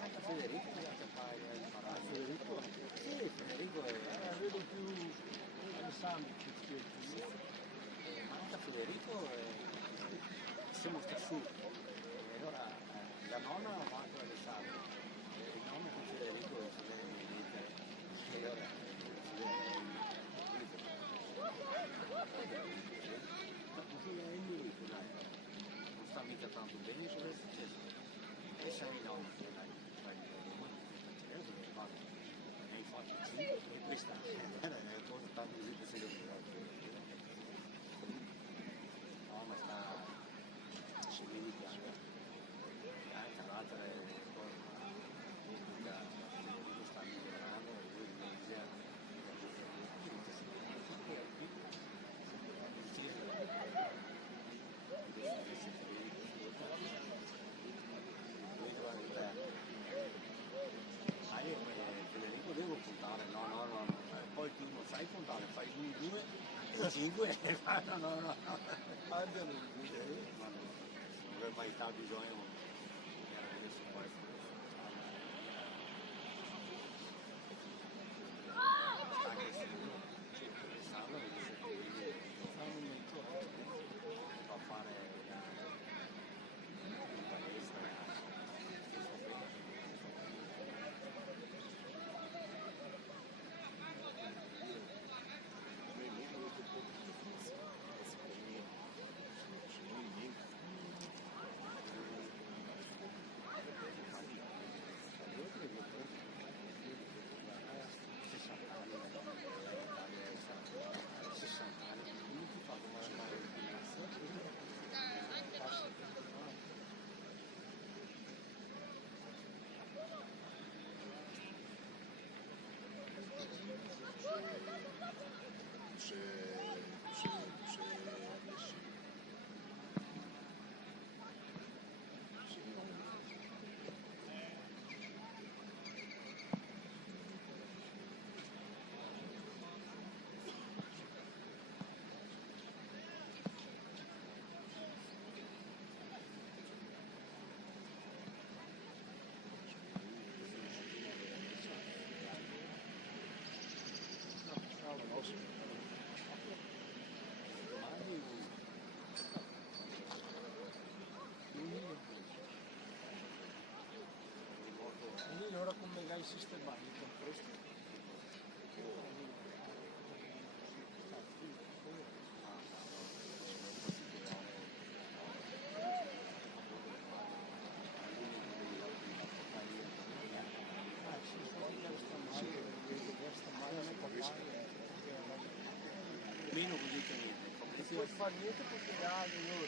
Anche Federico mi piace imparare. Federico? Sì, Federico è... vedo più Alessandro che scherzi. Ma anche Federico siamo su. E allora la nonna ha fatto Alessandro, il nonno con Federico e allora non sta mica tanto bene, cosa è successo? E sei nonno che l'hai e infatti sì, e questa è una cosa tanto così che si deve no, ma si limita anche l'altra cosa sta migliorando lui io Federico devo puntare, no, poi tu non sai puntare, fai 1, 2 e 5 no. Abbiano Ma non avrei mai stato bisogno adesso poi sta che sicuro pensarlo che dice che fa fare in palestra Quindi ora come hai sistemato con questo? meno così che niente. Non puoi fare niente perché loro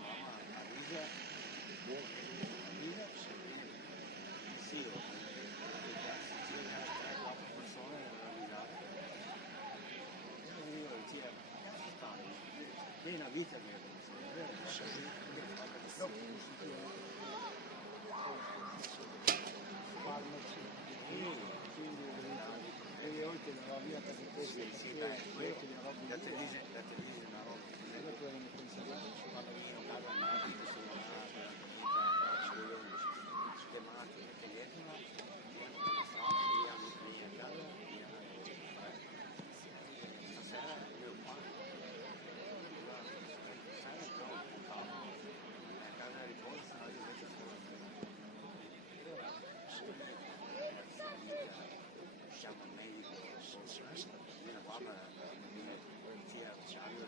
mamma avvisa sì, quattro persone avvisate e io dicevo è una vita e oltre la via per il sì, dai, la televisione è una roba quando viene casa nati che sono schemati che telefono viene a sala e viene a casa stasera io qua a casa riposo siamo medico una guarda zia Charlie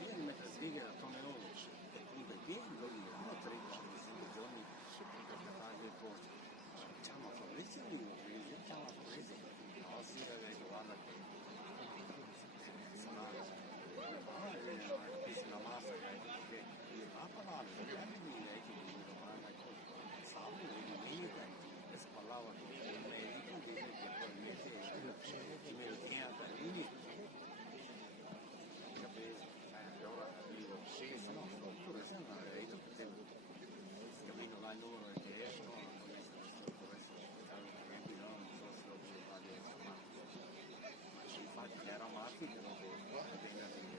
io mi metto a sveglia da Tony Rose e comunque pieni lo dicono 35 giorni per fare del posto facciamo a Fabrizio facciamo a Fabrizio no sì guarda che sono una massa che va a parlare perché lei che mi domanda sabato e domenica e parlava con il medico dice che probabilmente me lo tiene a Tarrini allora dico sì sono oppure se non avrei cammino là loro e che escono dovesse aspettare un cliente non so se lo devo fare ma infatti era amati che dopo venga delle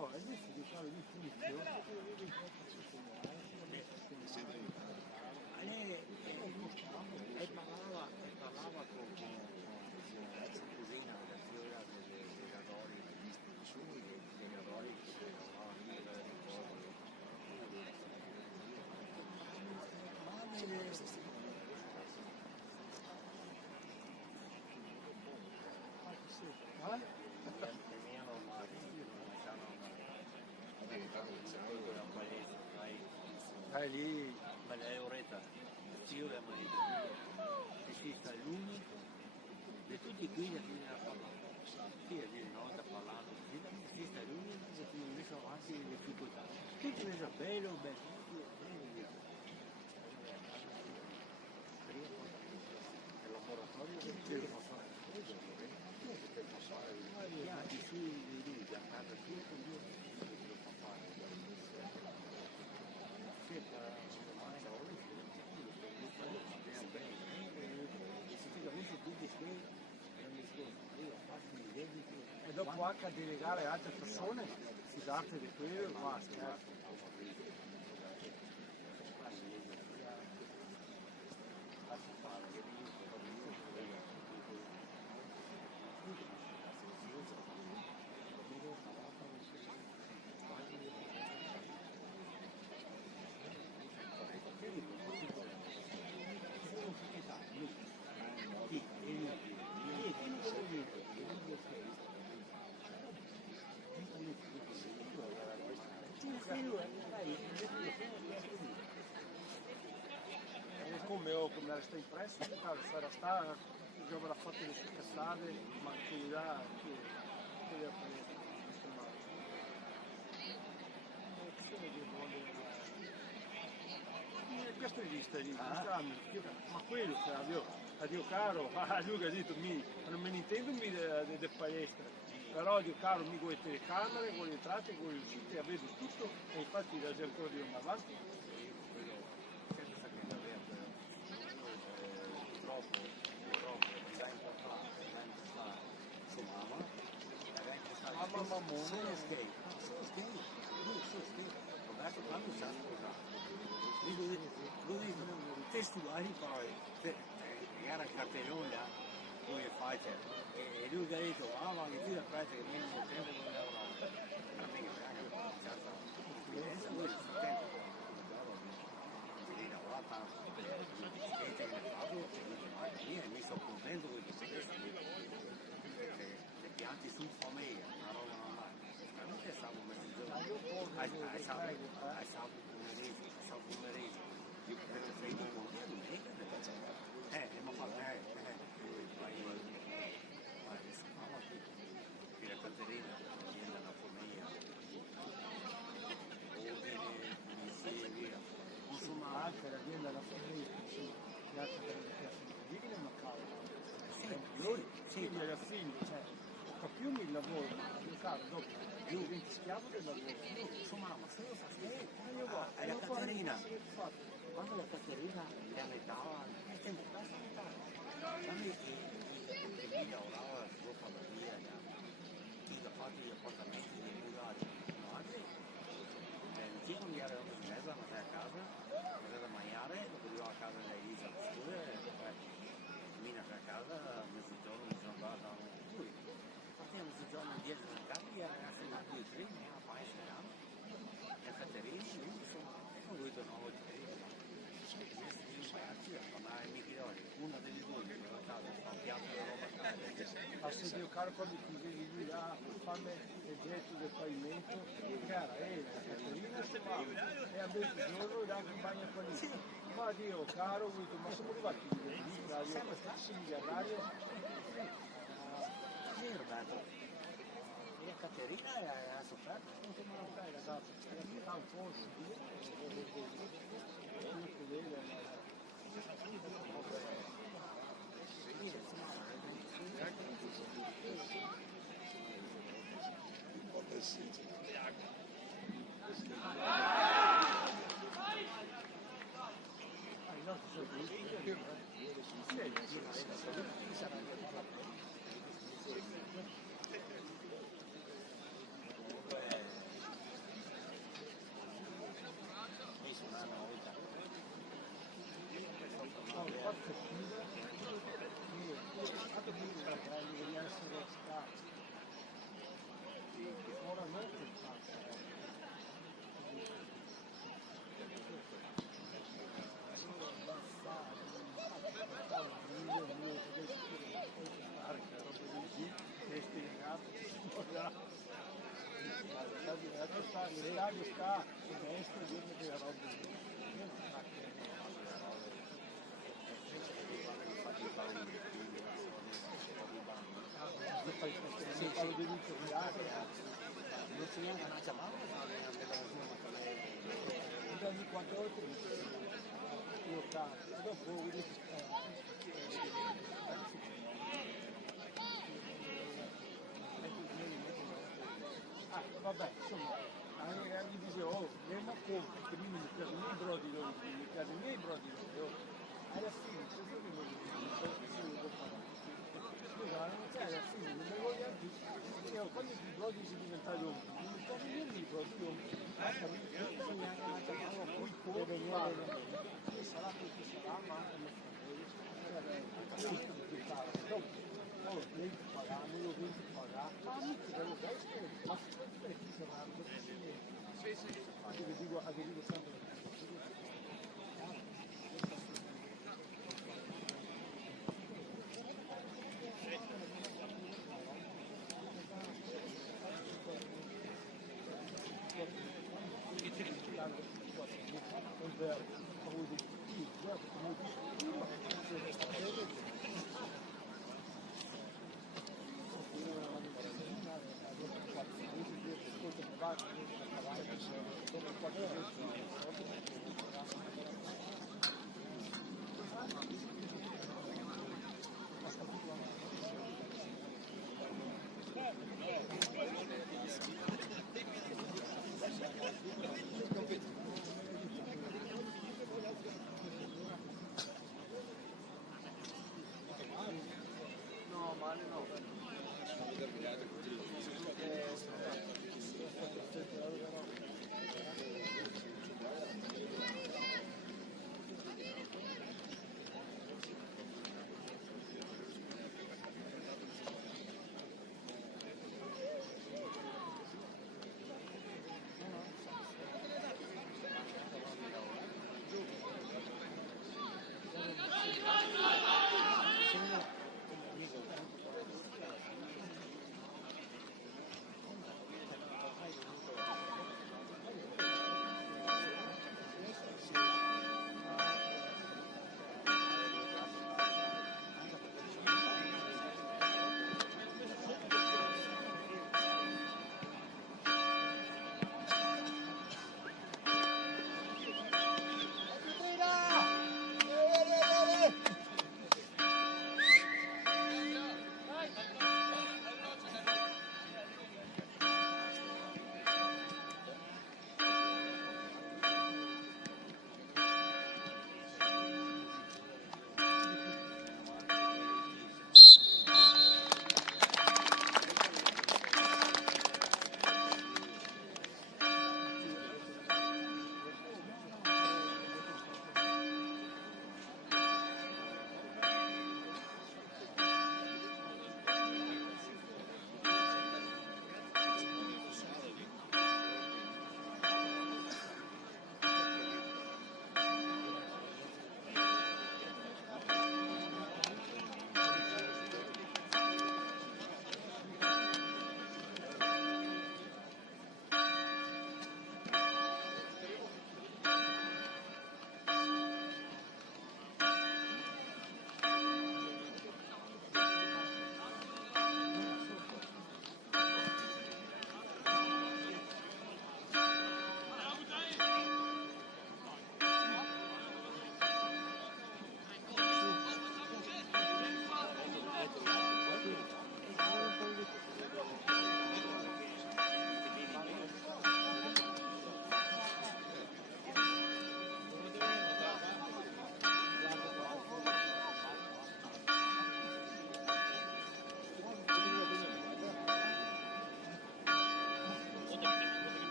Oh, adesso di fare l'infinito, parlava con l'ex cugina della figlia dei giocatori, dai lì, ma l'Eureta, io la marito, esiste l'unico di tutti qui che viene a parlare. Sì, è di notte parlando, esiste l'unico che ti ha messo avanti le difficoltà. Tutto è bello, bello. Il laboratorio del cielo fa fare di su di lui, da casa sua con lui, lo fa fare. Sì, per domani da ora, e dopo anche a delegare altre persone, fidarti di quello e basta. Come resta impresso, sarà sta, che avrà fatto le sue cazzate, ma che gli dà, che gli ha preso, questo è vista lì, ma quello che addio caro, lui ha detto non me ne intendo di palestra, però addio caro mi con le telecamere, con le entrate, con le uscite, vedo tutto e infatti da ancora di andare avanti. Festivali poi, era il cartellone, lui è facile, e lui ha detto, ma che tu la frase che viene nel tempo non lavorare, non è che anche la cominciata, lui è sul tempo, quindi lavora tanto, gente che ne fa, io mi sto contento con questi le pianti sul famiglia, una roba normale, veramente stavo mezzogiorno, a sabato pomeriggio, io per il freddo con me, ma fa la Caterina viene dalla famiglia, ordine, via. Insomma, anche l'azienda della famiglia, gli altri per le persone divine, ma cavolo. Noi, figli alla figlia, cioè, più il lavoro, ma caro, dopo, io diventi schiavo del lavoro. Insomma, ma se lo fa la Caterina, quando la Caterina le annetava, tempo basta annetare, quando che mi lavorava la sua famiglia, chi ha fatto gli appartamenti dei murali, no, altri, il giorno mi era in mezzo, andare a casa, andare a mangiare, dopo arrivavo a casa lei dice alla scuola, mi a casa, mezzogiorno mi sono andato a lui. Partiamo mezzogiorno dietro nel capo, gli ragazzi da 2-3, mi ha fatto la Caterina, ho voluto una volta una delle due mi ha dato un piatto di roba a se io caro quando ti vedi lui là, fanno il getto del pavimento, cara, la Caterina si va, e a mezzogiorno là in bagno con lì. Ma Dio caro, ma siamo arrivati lì, siamo stati in diario. Sì, Roberto. E la Caterina ha sofferto, non si può fare ragazzi, Era un po' diverso sta, il stadio sta a destra dietro che la roba lì. Io non so che se parlo di luce di aria, non si neanche una chiamata, ogni 4 volte io cazzo, dopo vabbè, insomma, gli dicevo, oh, andiamo a conto, che mi piace i miei brodi loro, mi piace i miei brodi loro. Alla fine, scusa, alla fine, non mi voglio più, perché quando i brodi si diventano loro, non mi sto venendo i brodi loro, basta, mi sto neanche una chiamata, poi come sarà quel che sarà, ma devi pagare, io devo pagare, ma mi devo essere, ma sempre chi sarà, dico sempre.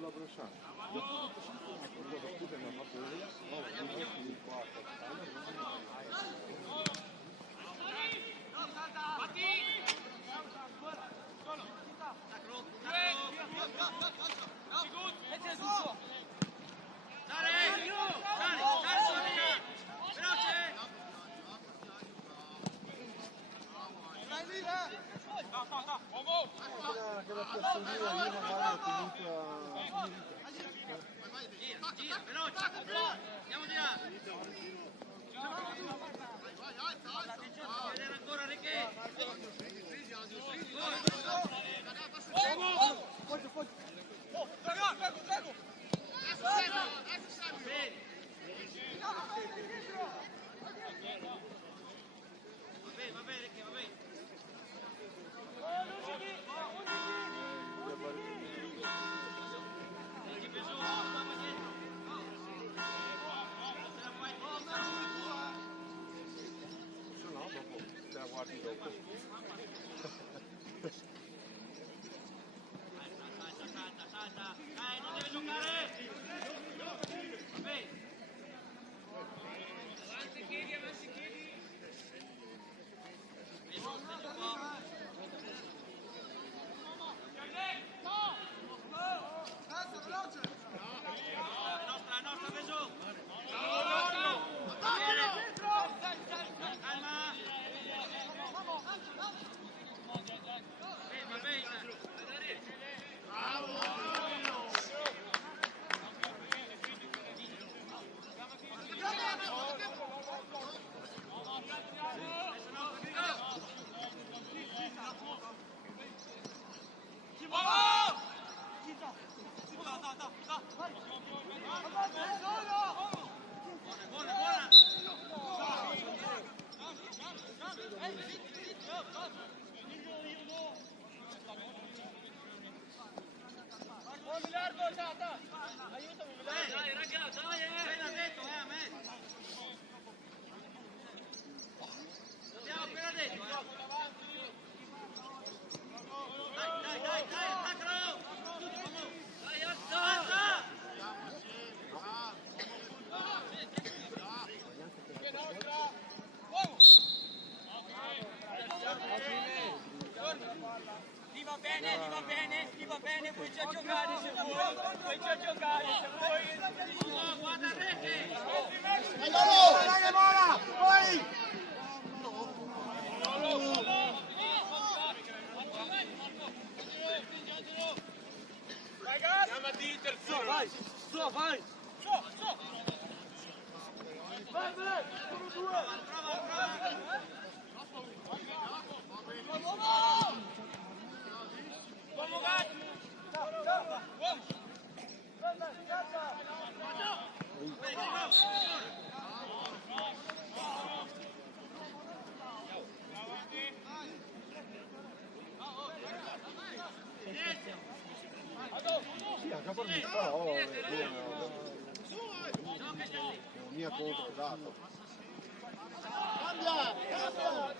con la Brosciana. Dopo scusa mi ha fatto vedere, no, di qua. Che la piazzolina lì magari comunque Veloce! Andiamo di là! Vedere ancora Ricchi! Va bene Ricchi, va bene! se no dopo te la guardi dopo. Salta! Dai, non deve giocare! Va bene! Avanti chiedi! Senti un po'! È nostra, Veso! Calma! Va bene! Dai, raga, dai! Appena detto, a me! L'abbiamo appena detto, Dai, attaccalo! Dai, alza! Gli va bene, puoi già giocare se vuoi! No, guarda rete! Dai, Mola! Poi! Chiamati il terzino! Vai! Vai! Sì, anche per me, però mia contro dato. Cambia! Ancora!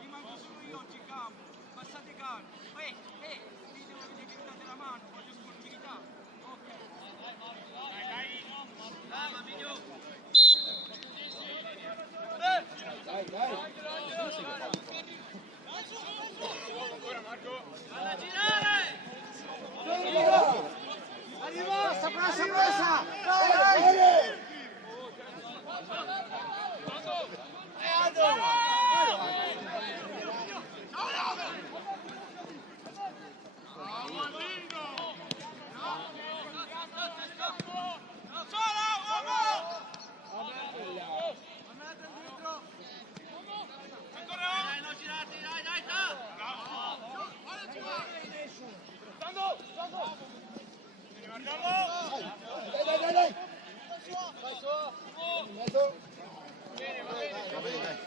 Rimango solo io oggi in campo, passate calmi. Dai. In mezzo. Va bene, dai.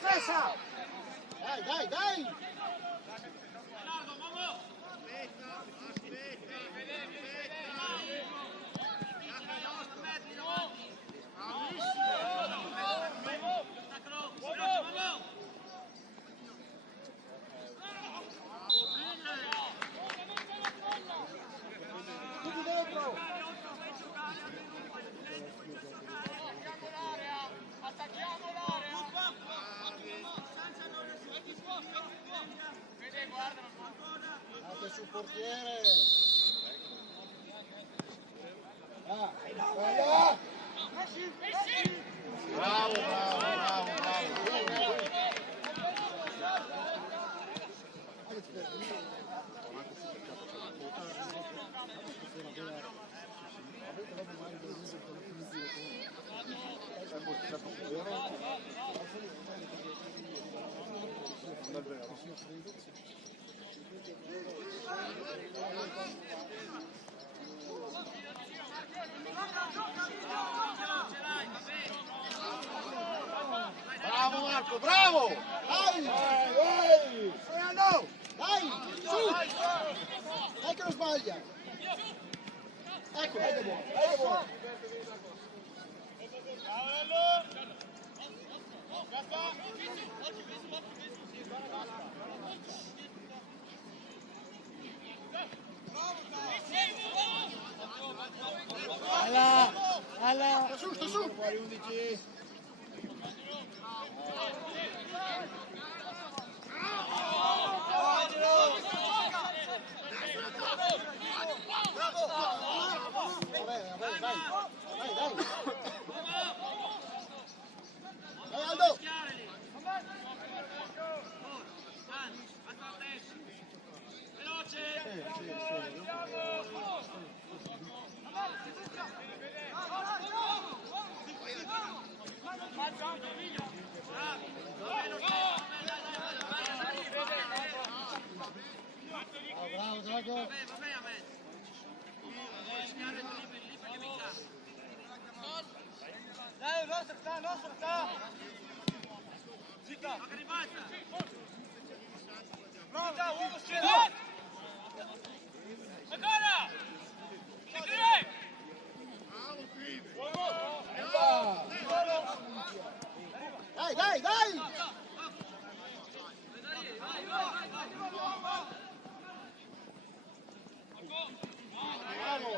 Pressa! Dai! Tutti dentro! Anche sul portiere. Bella! Bravo. Bravo Marco, bravo! Dai! Dai! Su! Dai che lo sbaglia! Ecco, dai che buono! Alla! Sta su! Fuori 11! Vai Aldo! Bravo Drago! Dai, nostra sta! Zitta! Pronta, uomo schierato! Ancora! Dai! Bravo!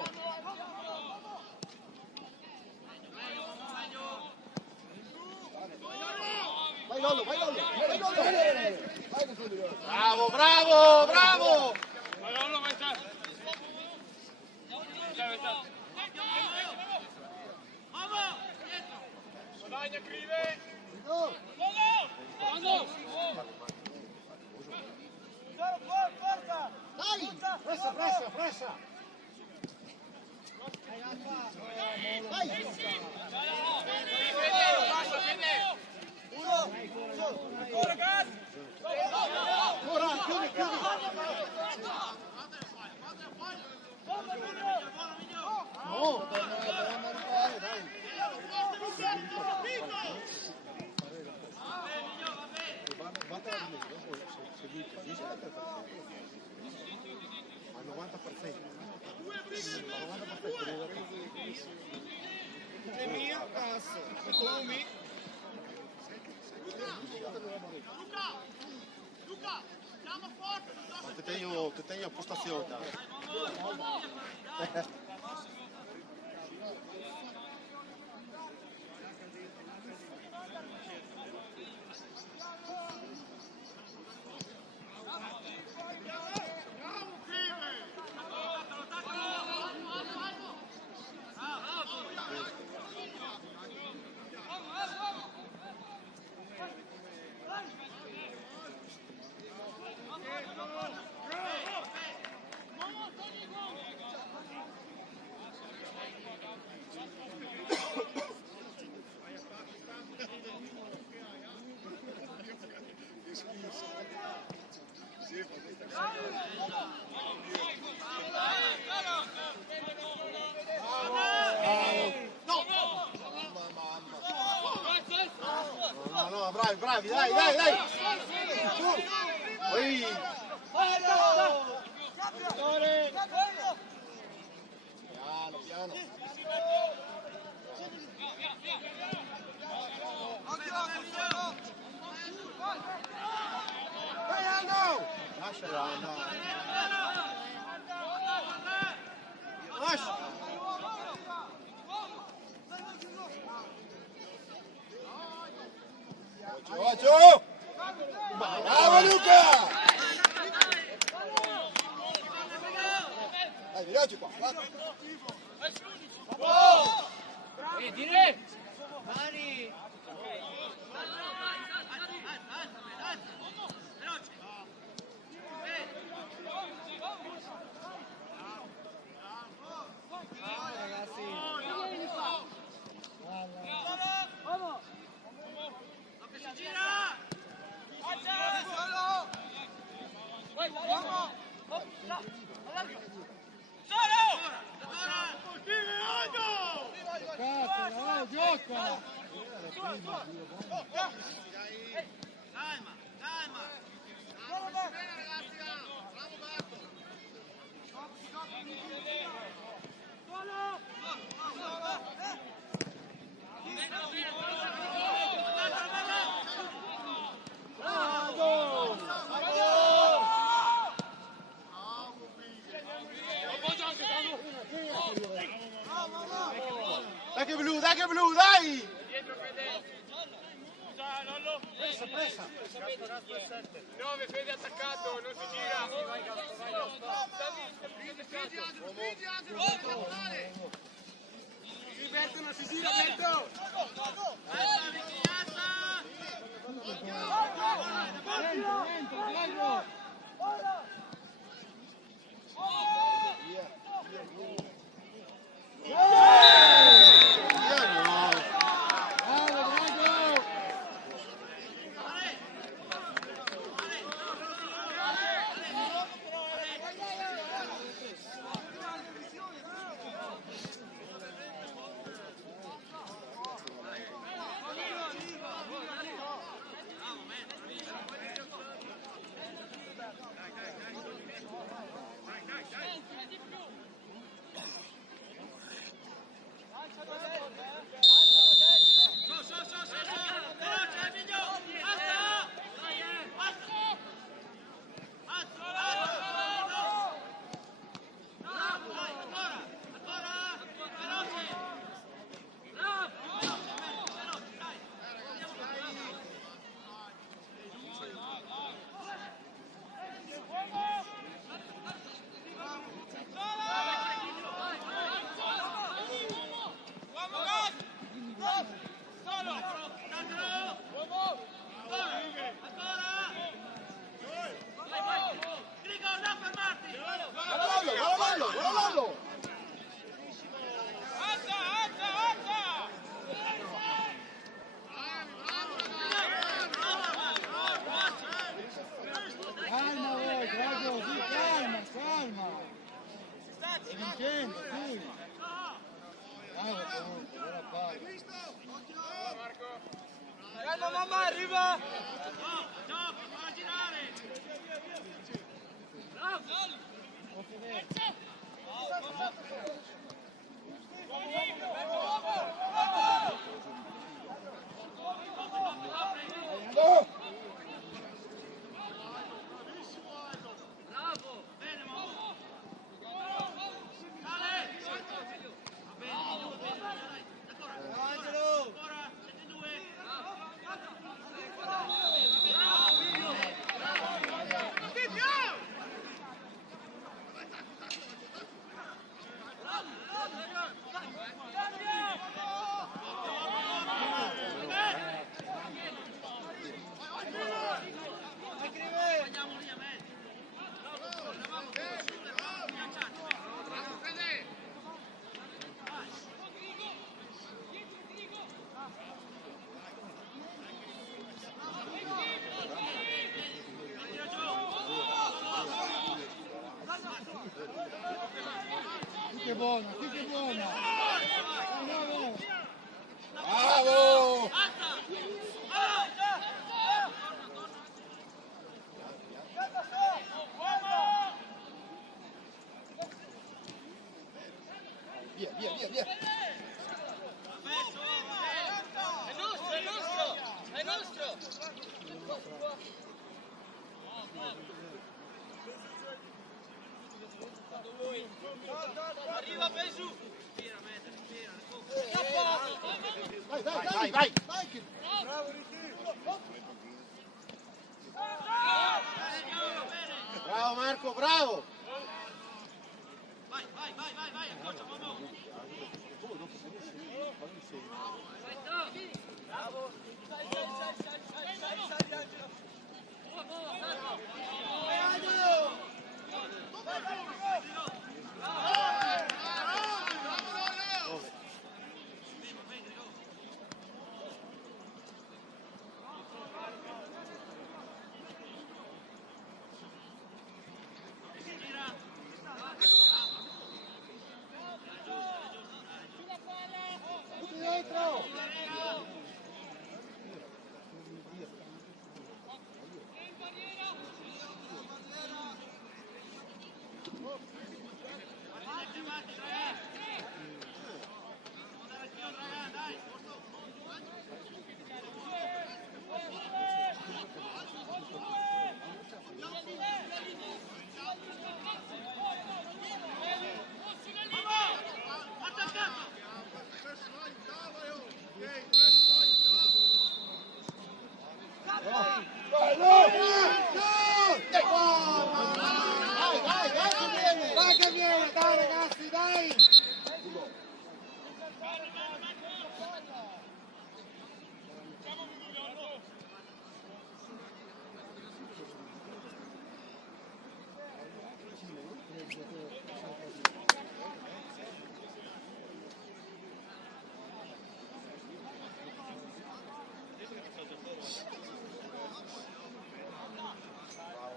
Vai Lollo! Bravo! Guadagna, Crive! No! Dai! Pressa! Dai! Ora, chiudi! No, dobbiamo arrivare, dai! Batte la rimessa, dopo se lui capisce la perfezione. Al 90%. Al 90% È mio, cazzo! E tu mi? Luca, chiama forte! Ma te tenho a postazione. No, bravi, dai! Ui! Piano. Lasciala, no. Lascia! Occhio! Bravo Luca! Dai, vediamoci qua. Dire! Mani! Dai che blu, dai! Pressa. 9 Fede attaccato, non si gira. Roberto non si gira, Roberto! Calma mamma, arriva! buona, qui che buona. Bravo! Via, via, via, via. È nostro, è nostro! È nostro! Arriva Pesù! Tira, mette, tira. Vai, vai, vai, vai. Vai che... Bravo Marco, bravo! Vai, vai, vai, vai, vai, accorcia, mamma! Bravo! Sai, Angelo! Dentro! Dai che viene, dai ragazzi, dai!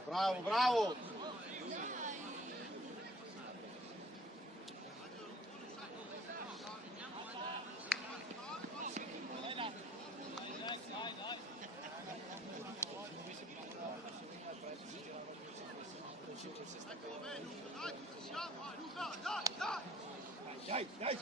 Bravo, bravo! Dai, dai!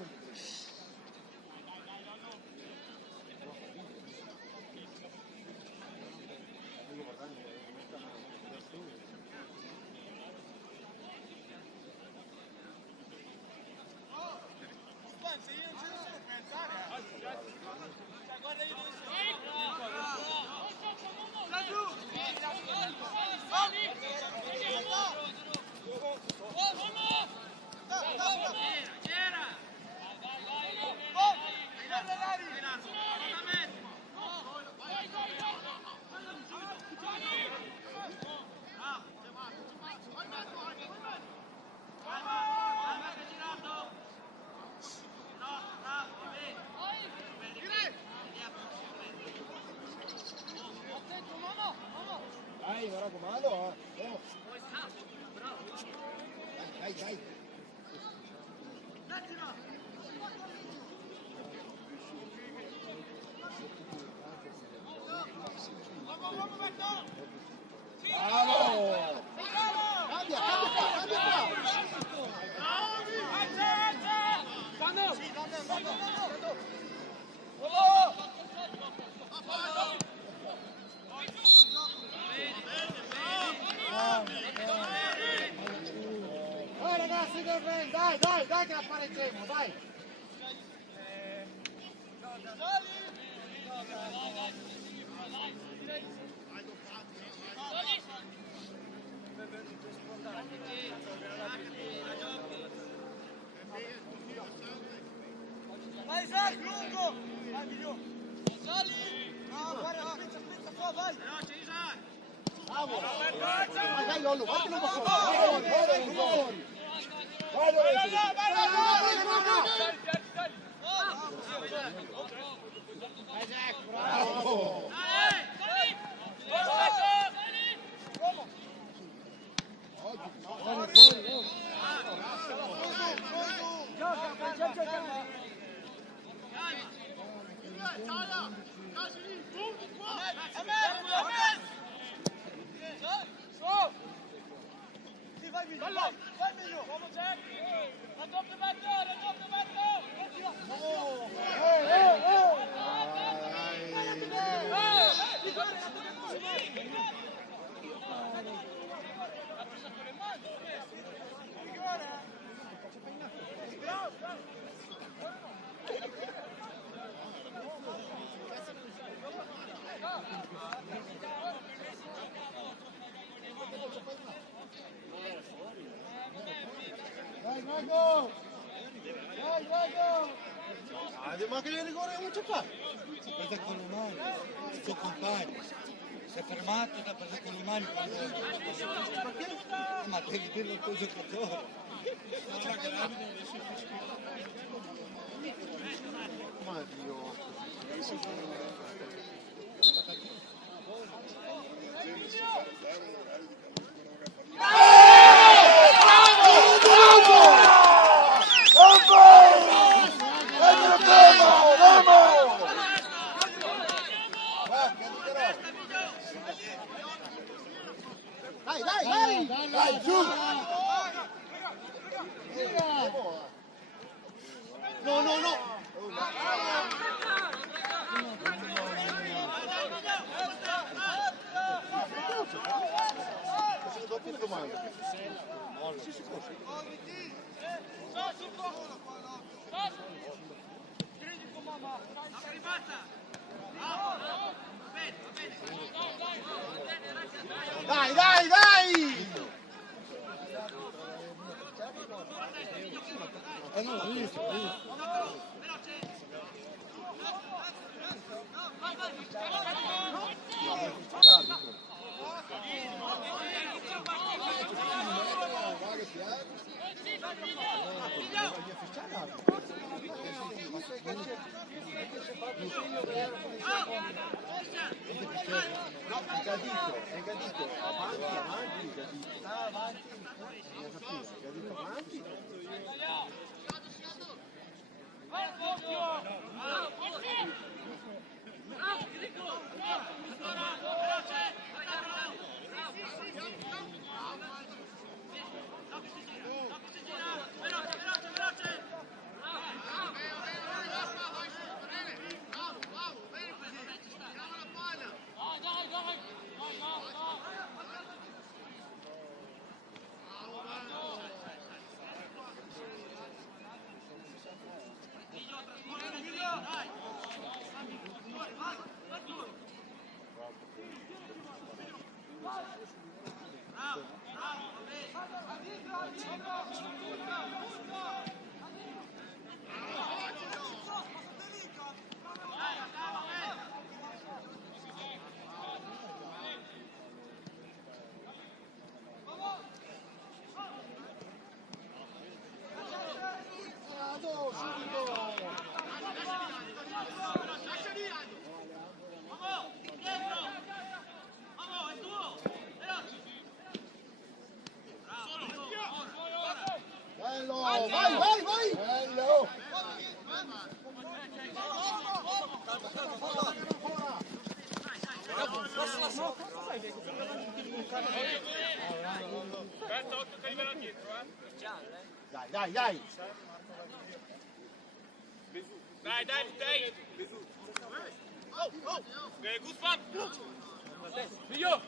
Dai, mi raccomando, Dai, dai. Bravo! Cambia Vai ragazzi del Ren, dai che la pareggiamo, dai! Vai Isaac, lungo! Vai Miglio! Sali! No, guarda, spezza qua, vai! Veloce Isaac! Bravo! Vai Lollo, vai che non va fuori! Vai Lorenzo! Bravo! Dai, Drago! Dai, Drago! Ma che rigore non c'è qua? Si è preso con le mani, il suo compagno. Si è fermato e ha preso con le mani ma devi dirlo al tuo giocatore. Ma Dio. Dai, dai, dai! Dai, giù! No, no, no! Cosa doppio comando? Sì, si corre. Dai, dai, dai! Non l'ho visto, È cadito, avanti, sta avanti, è cadito avanti. Bello, vai, vai, vai! Bello! Dai, dai, dai! Dai, dai, dai! Gut, Mann! Video!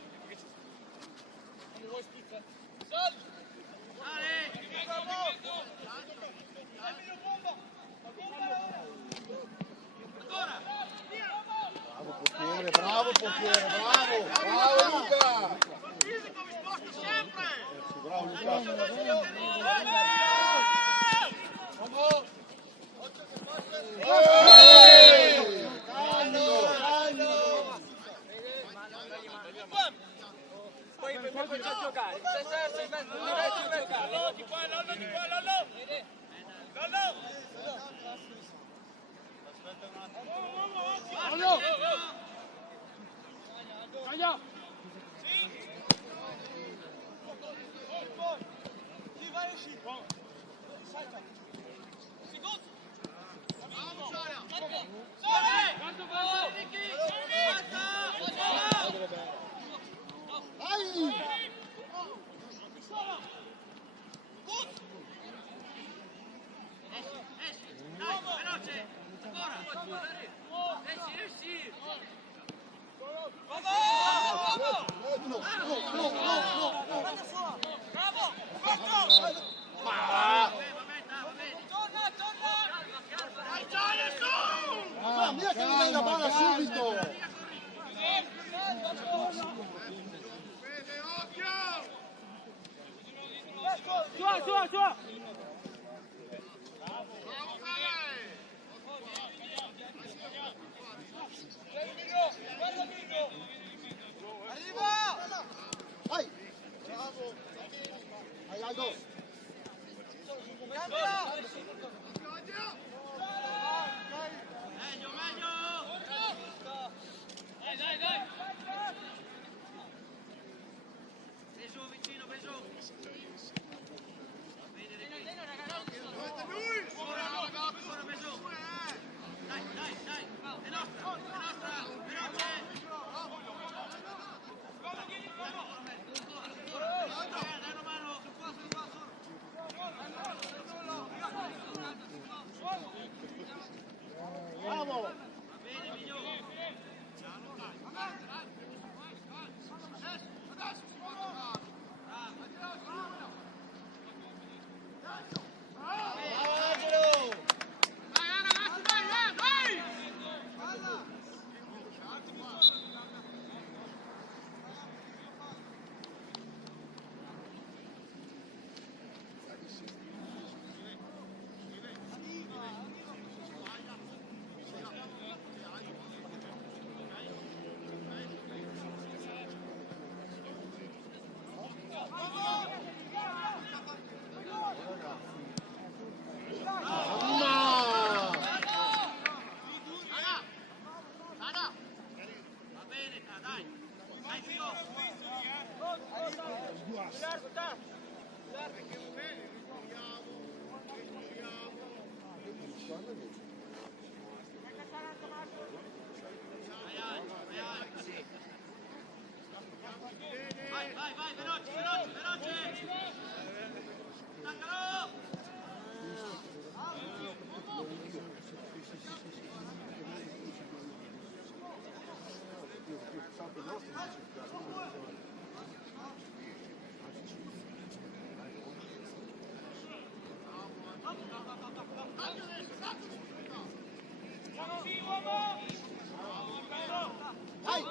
Bravo portiere, bravo! Bravo Luca! Bravo Luca! Poi faccia giocare, sei in mezzo, non deve giocare. Lollo, di qua, Lollo! Taglia! Sì, vai uscito. Salta. Secondo. Vamos, Sara. Quanto va? Salta! Vai! Vai, Aldo! Bravo! Vai, veloce! Attaccalo! Vai!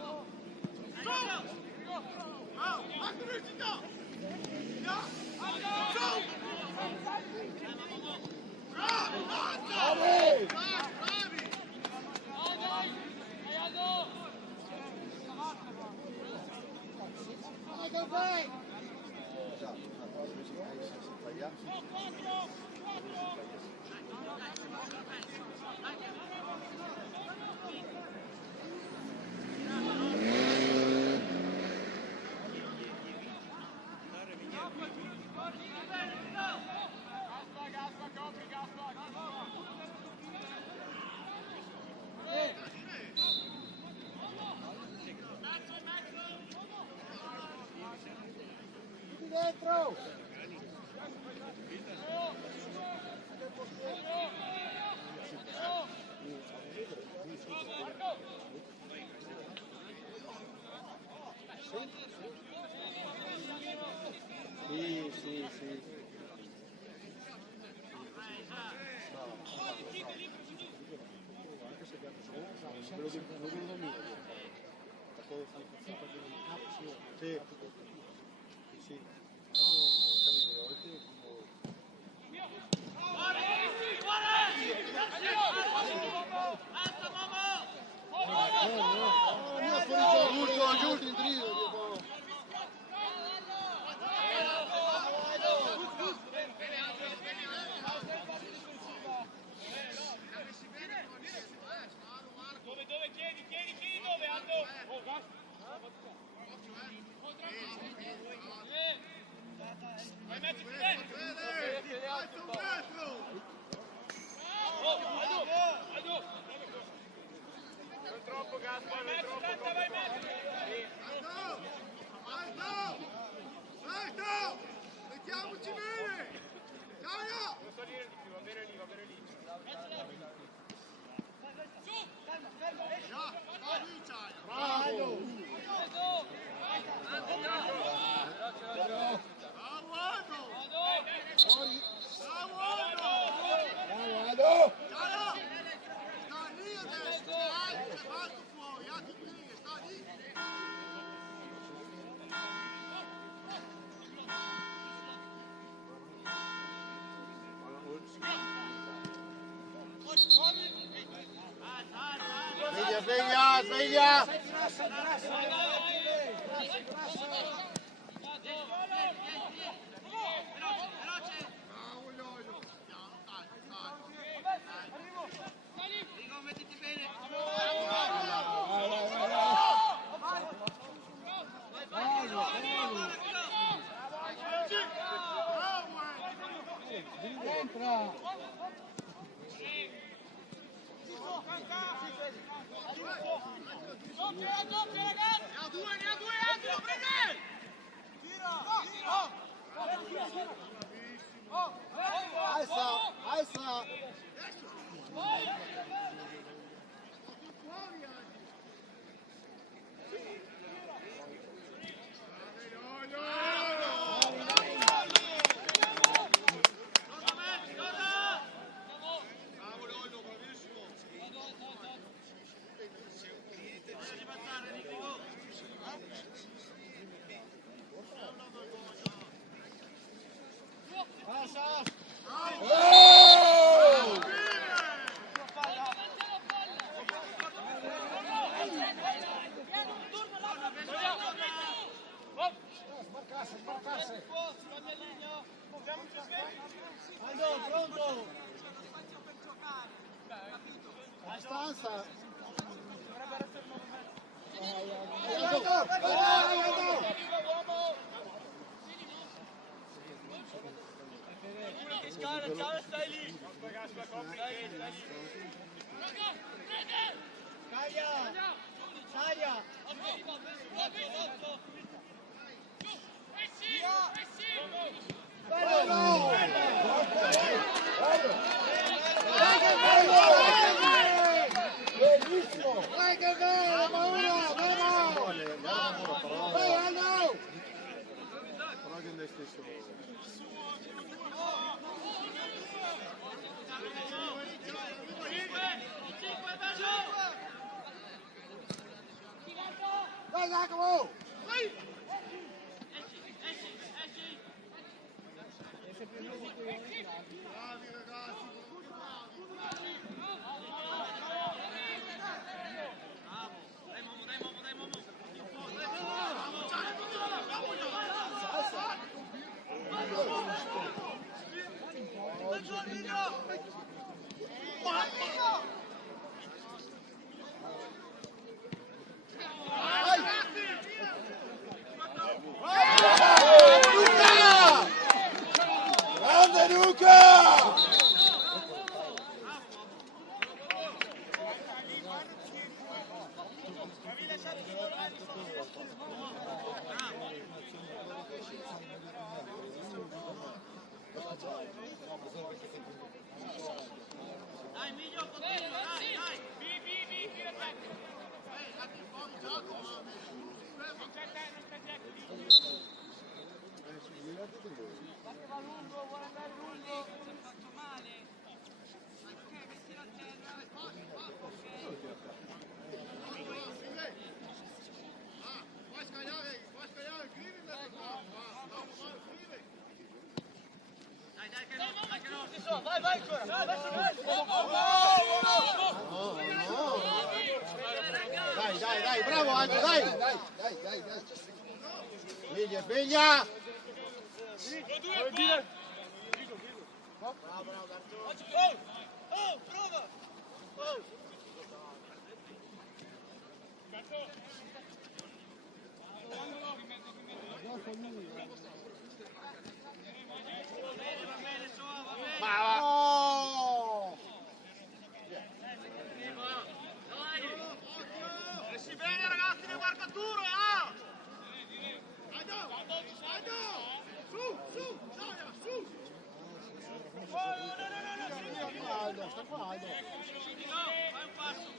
Vai! Dentro! Sì. Quello che non mio. Perché sta impazzito perché il capo sì. Sì. No, capito, gli ultimi in trio. Dove chiedi dove Aldo? Oh, gas. sveglia, sveglia! Entra! Alza, alza! Aldo, pronto! Abbastanza! Stai lì! Taglia! Bellissimo! Dai che bello, Paola! Vamos! Vai Aldo! Però che andai stesso. Dai Giacomo! Grande Luca! Dai, Miglio, continua, dai, dai! Vi, l'attacco! Va lungo, vuole andare lungo! Si è fatto male! Ok, mettilo a terra! Vai, vai ancora! Dai, bravo Aldo, dai! Sveglia, sveglia! Oh, prova! Oh! Oh! Messi bene ragazzi nel marcatore, ah! Aldo, sta qua Aldo. Fai un passo.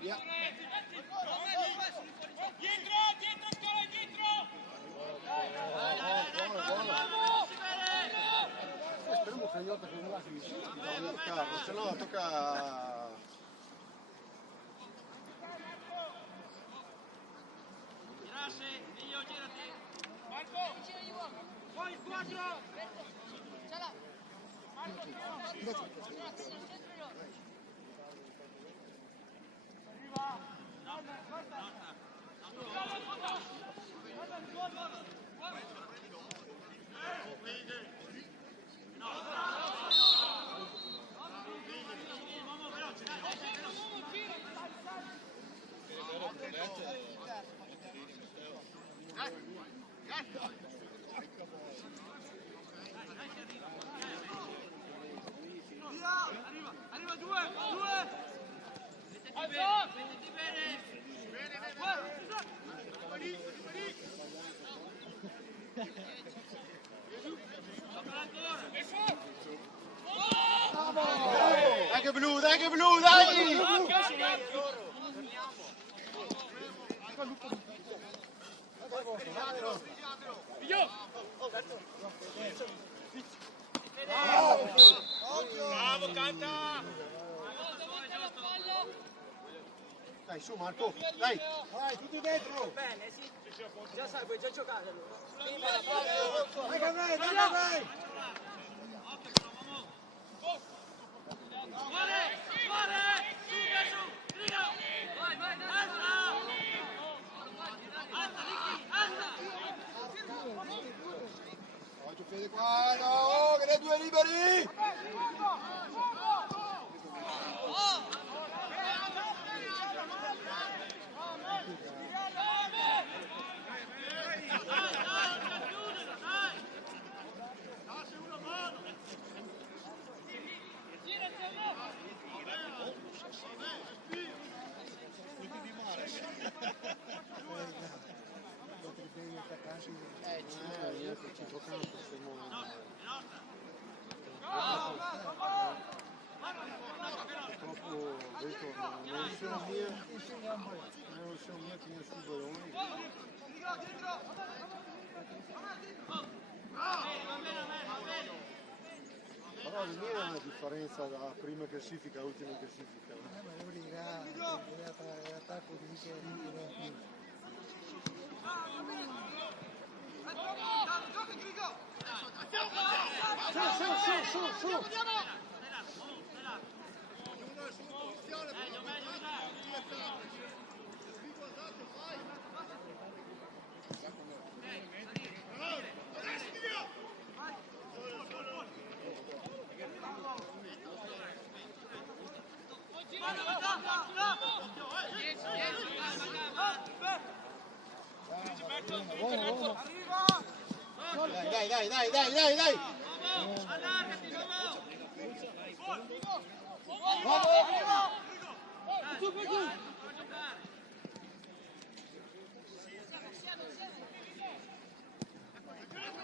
Via. Dietro ancora, dietro! Speriamo che Cagliotta che non la finisce. No, Carlo, se no tocca... Girarsi, Miglio, girati! Poi il 4! Arriva, due! Mettiti bene! Dai che blu, dai! Bravo, canta! Dai, su Marco, dai! Vai, tutti dentro! Bene, sì. Già sai, puoi già giocare allora. Vai che vai, vai che vai! Faccio Fede qua, no, che ne due liberi! Centrocampo siamo troppo detto, non siamo mia che ne sul Bologna. Però lì è una differenza da prima classifica a ultima classifica. Ma devo dire, l'attacco di Michele. Su!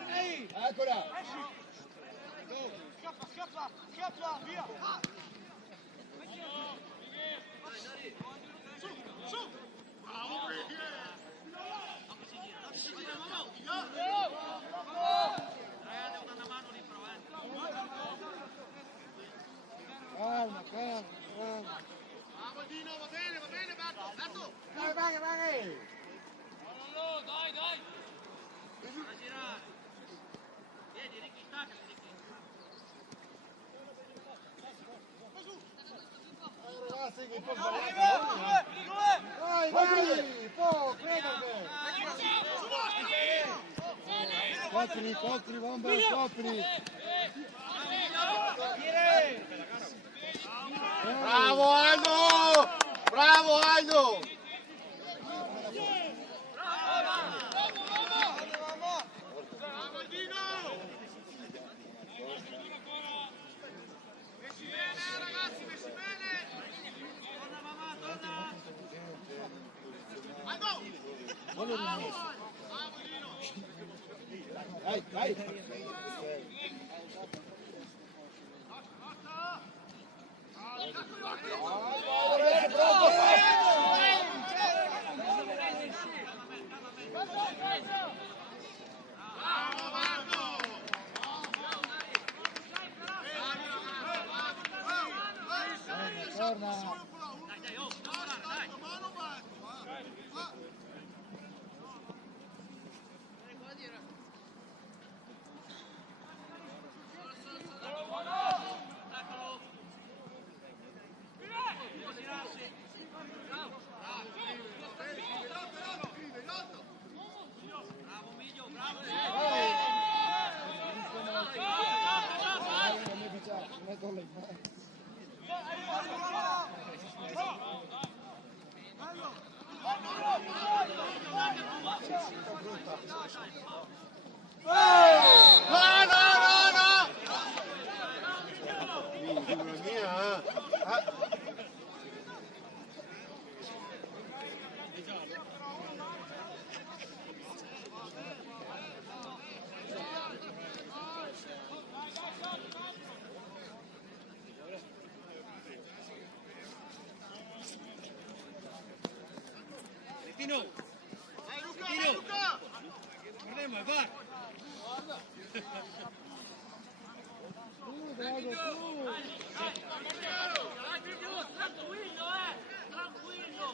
Dai! Eccola! Scappa, via! Su! Calma. Bravo Dino, va bene, Berto! Vai! Dai! Ora girare! Vieni, Ricky, staccati, Ricky! Ragazzi, che cosa fare? Vai! Po, credete! Copri, bomba, copri! Bravo Aldo! Dai! Torna! Pino! Pino! Guardiamo, va! Tranquillo!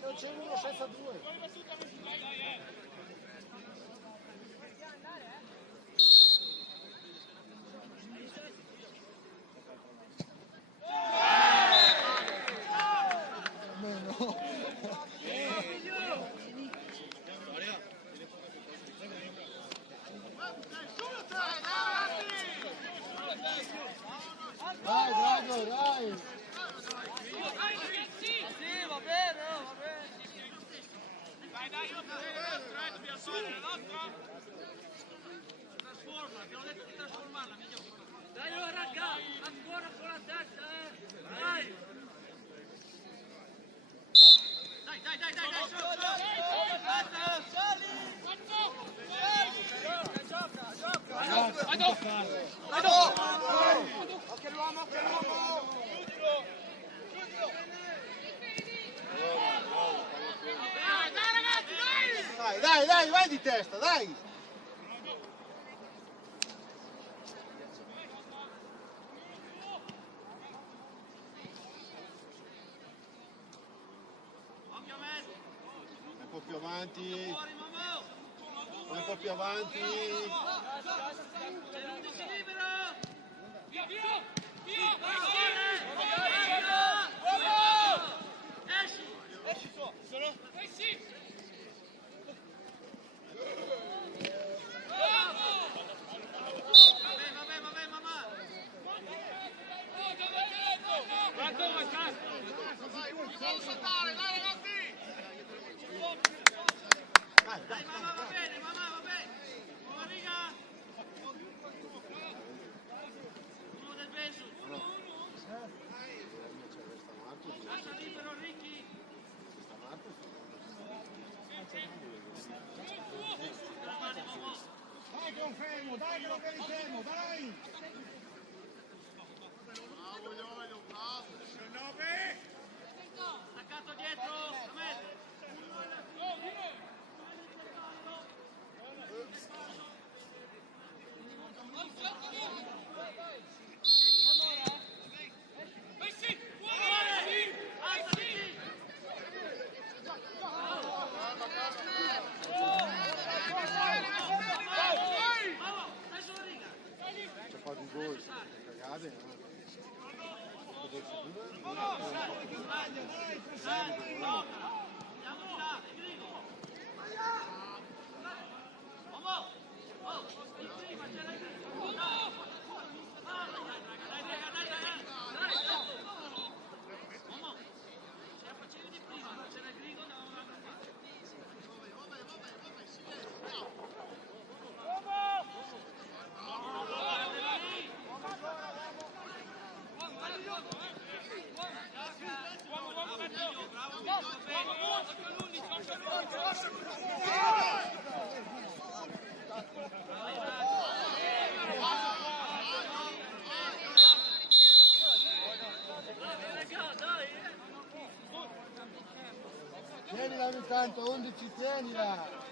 Non c'è uno senza due. Dai, Drago, dai! Sì, va bene, va bene. Dai, io dobbiamo assolvere la nostra. Trasforma, abbiamo detto di trasformarla, migliore. Dai, raga, ancora con la testa, Dai! Dai, Occhio all'uomo, occhio all'uomo! Dai, vai di testa, dai! Un po' più avanti, un po' più avanti. Dai che lo fermo, dai che lo fermo, dai! Attaccato dietro, C'è un po' di gol, cagate, no? Tienila ogni tanto, 11, tienila!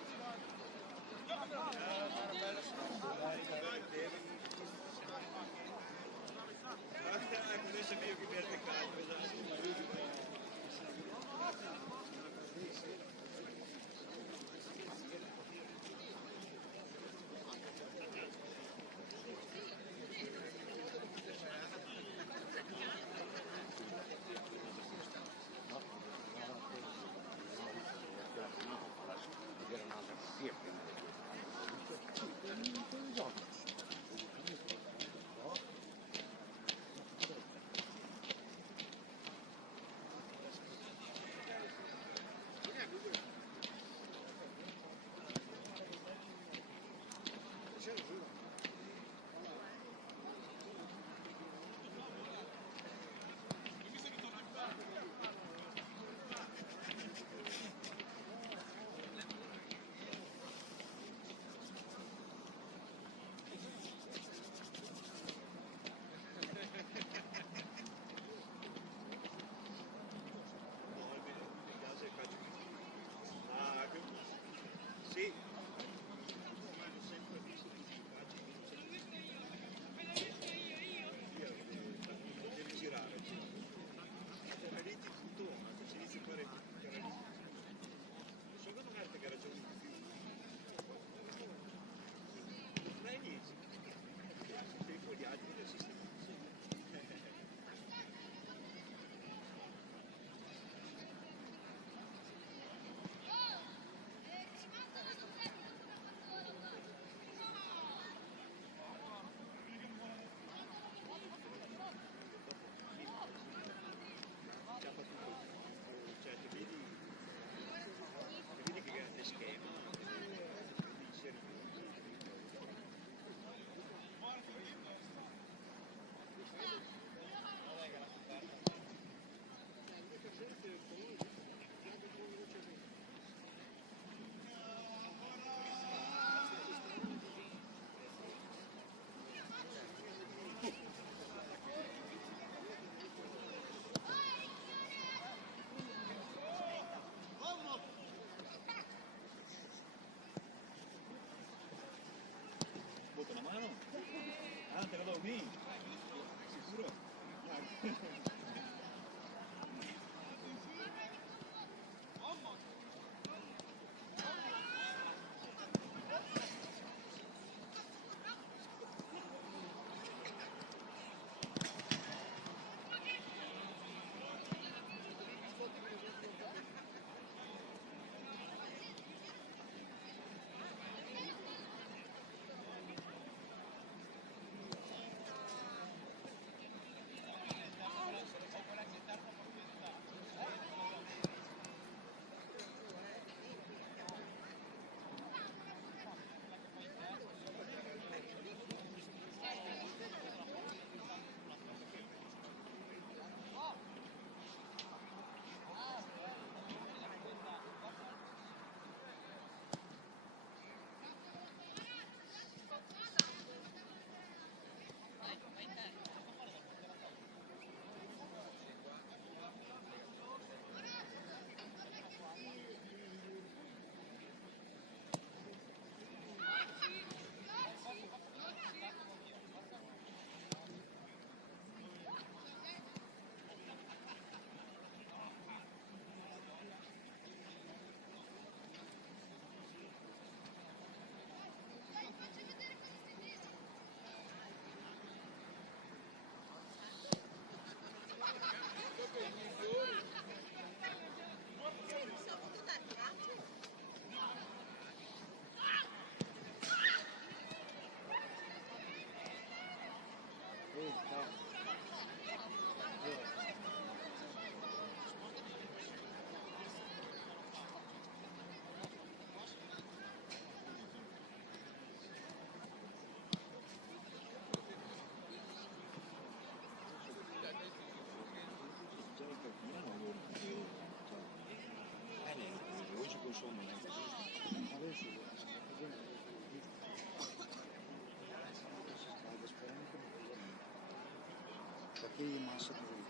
che è massa così.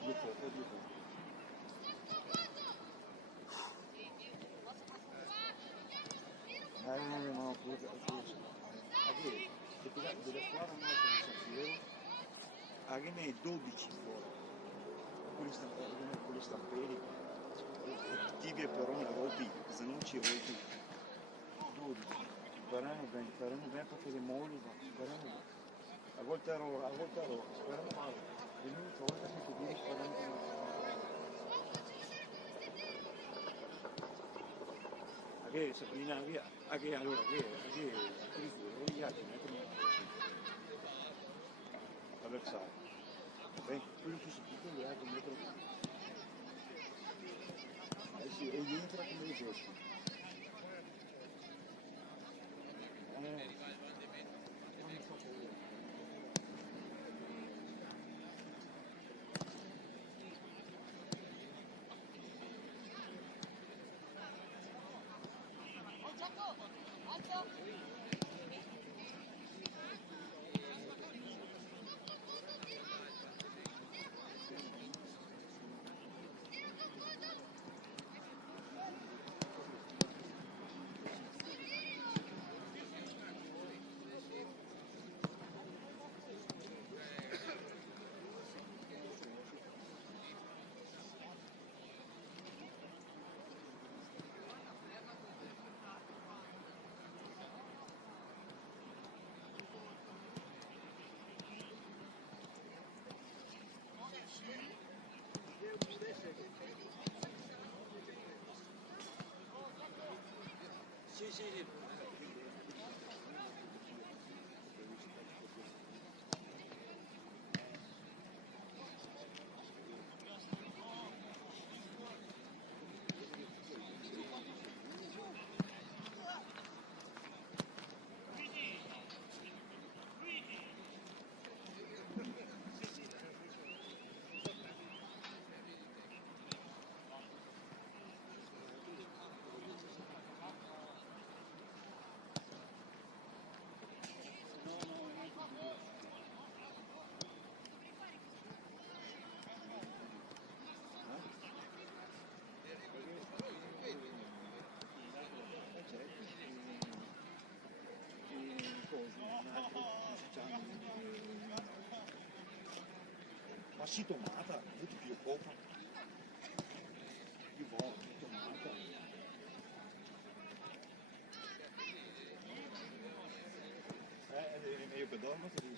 Due poco, due poco. No, pure se delle squadre no, come sapevo, anche ne 12 fuori. Quelli stamperi, tibia però ne roti, se non ci roti 12. Sperano bene perché le molli, sperano bene. A volte errore, sperano male. E l'unica volta che ti viene sperano bene. Che Sabrina via, che allora che gli altri mettono l'avversario. Beh, quello che si dice gli altri mettono. Eh sì, e gli entra come i gesti. Sì. Ma si tomata, molto più poco. Più buono, tomata. È meglio che dormo così.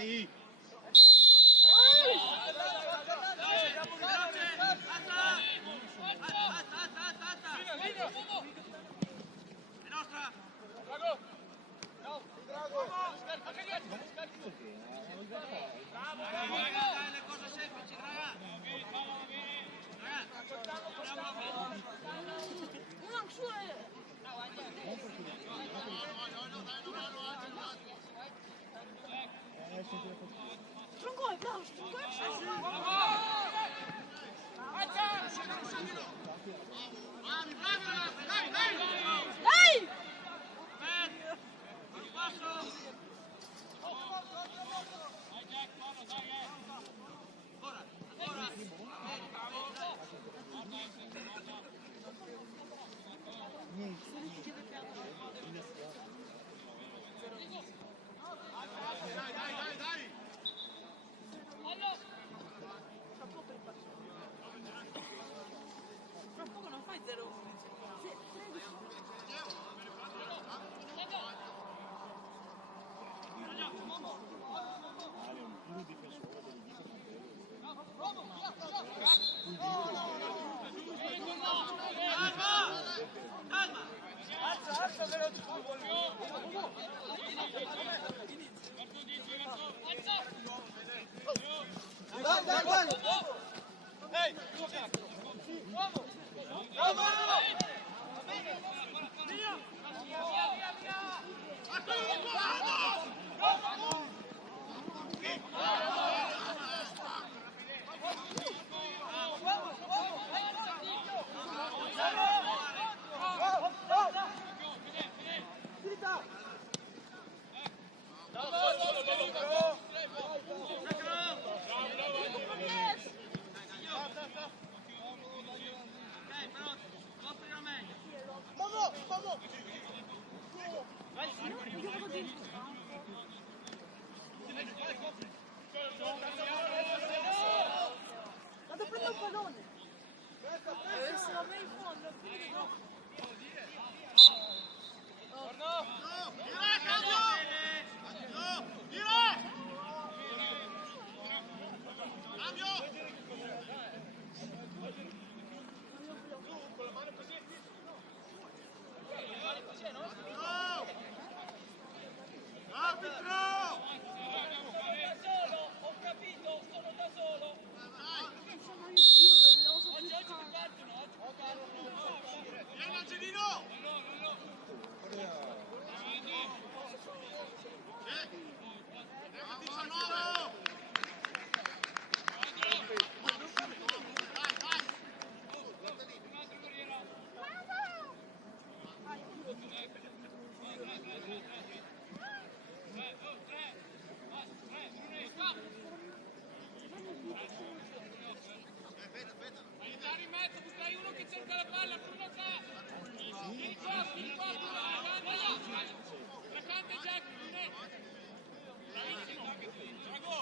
Dai! Le cose semplici, Dai! Fra poco non fai 0-11. Dai, dai, dai! Vado a prendere un pallone. Se lo vai in fondo, quindi no. Ho capito, sono da solo. Sono io l'oso più Andare in mezzo, buscai uno che cerca la palla, Bruno c'è. Vieni qua, attaccante Jack, bravissimo. Drago.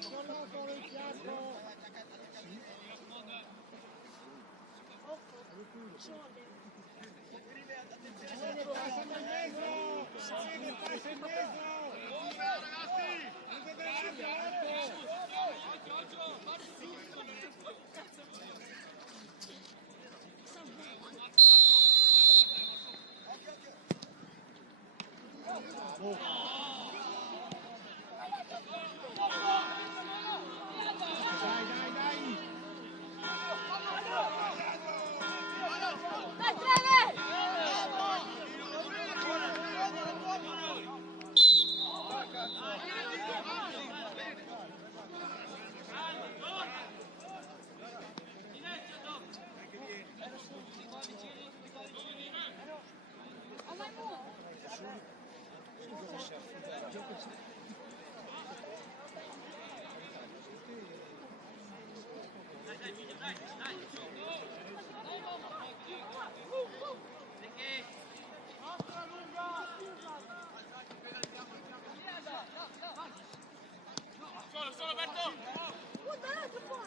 Giolotto il fiasco! Passa in mezzo! Passa in mezzo! Andate davanti, Dai, dai, dai! Dai, Treve! Guardate qua!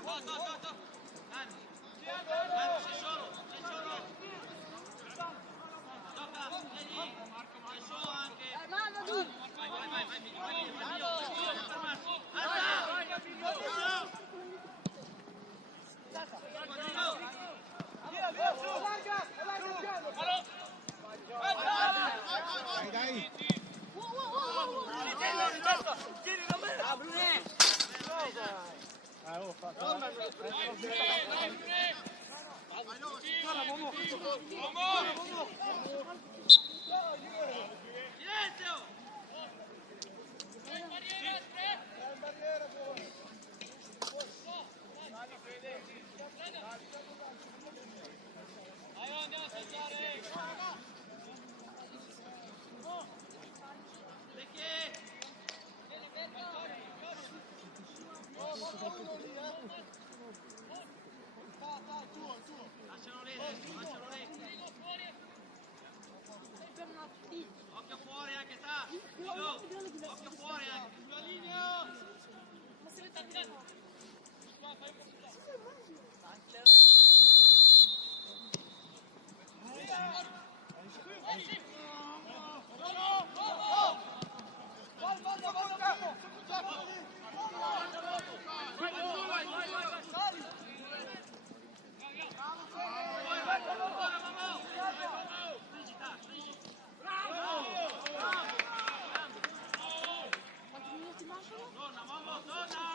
Mano lì! Dai, dai! Ho fatto. Occhio fuori anche sta! Occhio fuori anche! Sulla linea! Ma se ne tagliano! Quanti minuti mancano? Torna, mamma, torna!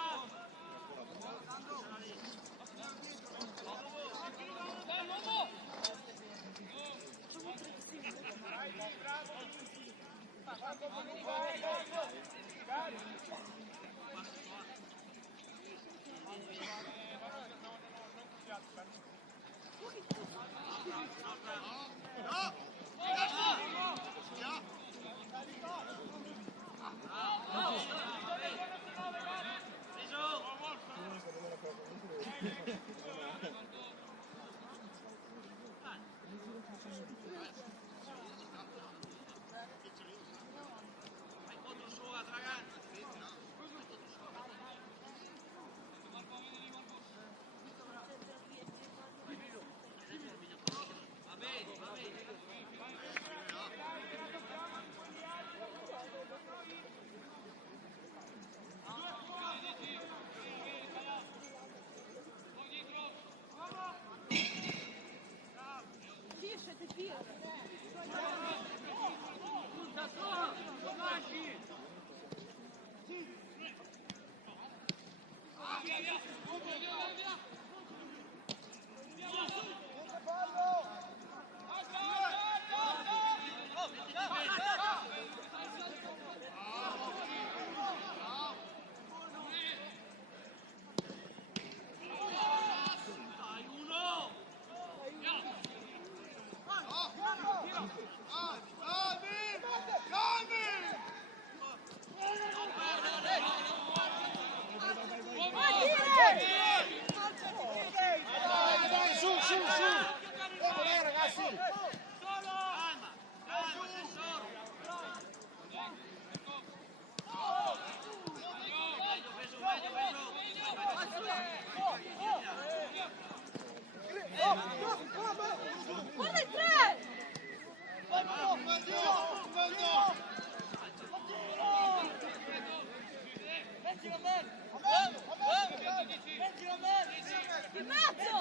Sì, siete via! Dai, su, su, su! Dopo lei, ragazzi! Calma, calma, sensore! Guarda il tre! In mezzo!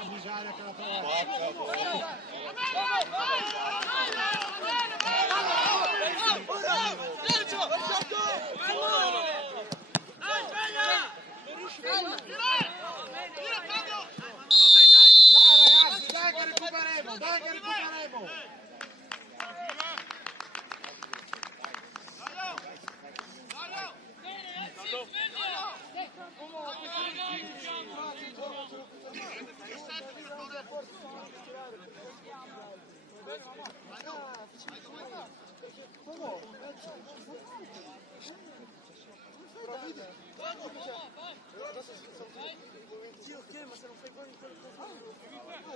Abusare che la trova. Dai ragazzi, dai che recuperemo, dai che recuperemo! Però vedi, però adesso si sono Sì, ok, ma se non fai gol in quel caso...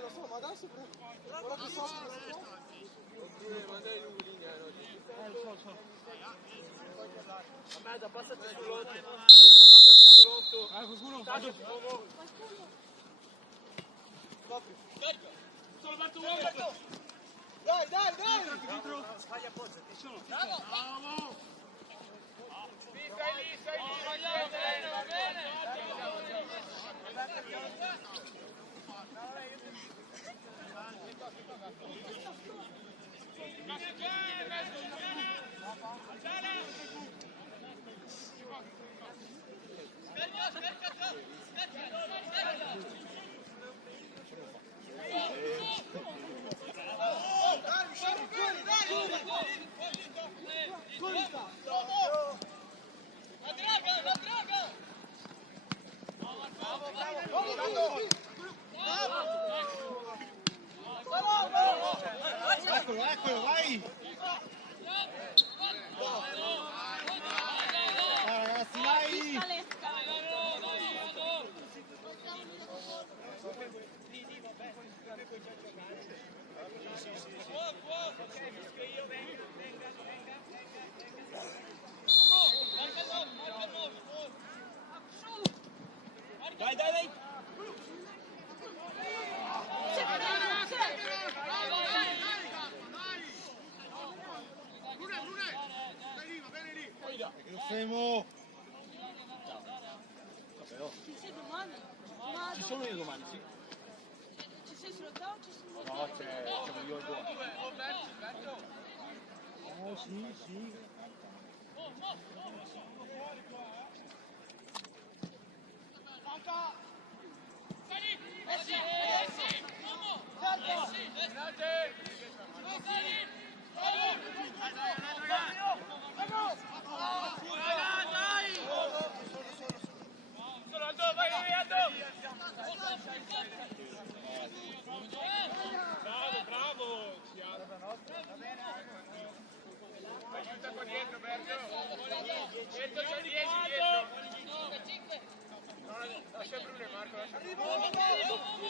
lo so, ma adesso però che so Lo so. Vabbè, da passati sull'otto. Passati sull'otto. Qualcuno Taglio, vado. Dai, dai, dai! Sbaglia appoggiati. Va bene. Eccolo, eccolo, vai! Vai ragazzi, vai! Dai, dai, dai. Lo fermo! Ci sei domani? Ma Ci sono io domani, sì. ci sei sulla tavola o ci sono? No, c'è io qua. Oh, sì, sì. Aiuta qua dietro, Berto. Dietro c'è 10 dietro. Lascia Bruno e Marco, lascia Bruno.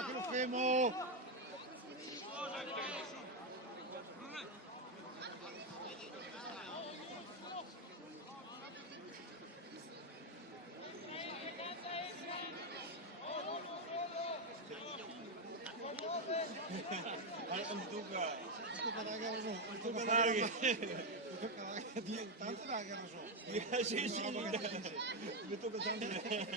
anche lo fermo! Sì, sì, mi tocca sempre.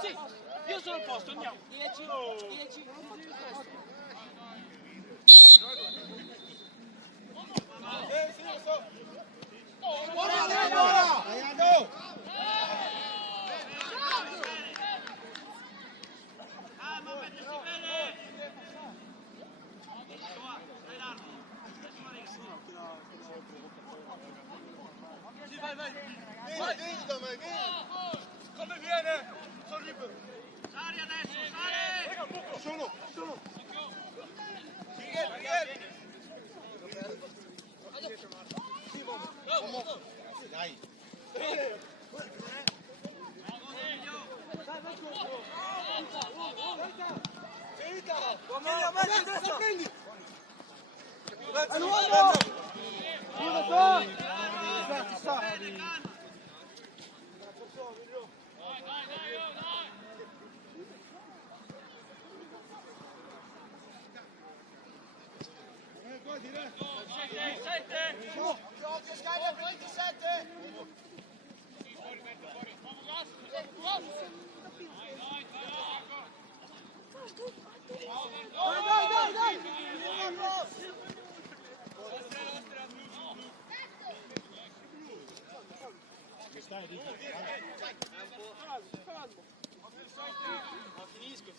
Sì, io sono a posto, andiamo. 10, 10. Come viene? Sono libero. Sari adesso, Sari! Sono! Dai! Vieni avanti adesso! Prendi!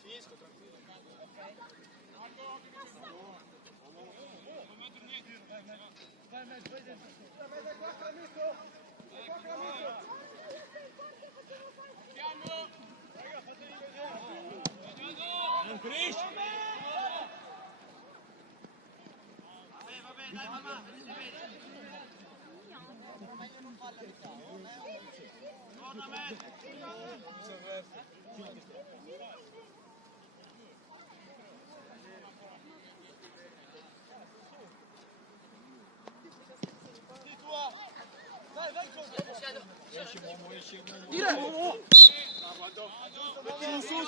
Finisco, tranquillo. Vabbè, dai mamma,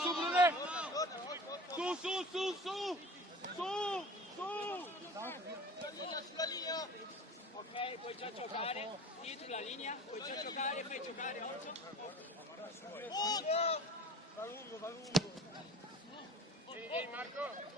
Su, Brunè! Su! Sulla linea. Ok, puoi già giocare. Dietro la linea, puoi già giocare, fai giocare 8. Va lungo. Ehi, Marco!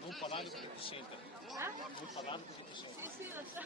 Non parlare perché ti sente. Non parlare perché ti sente. Sì, lo so.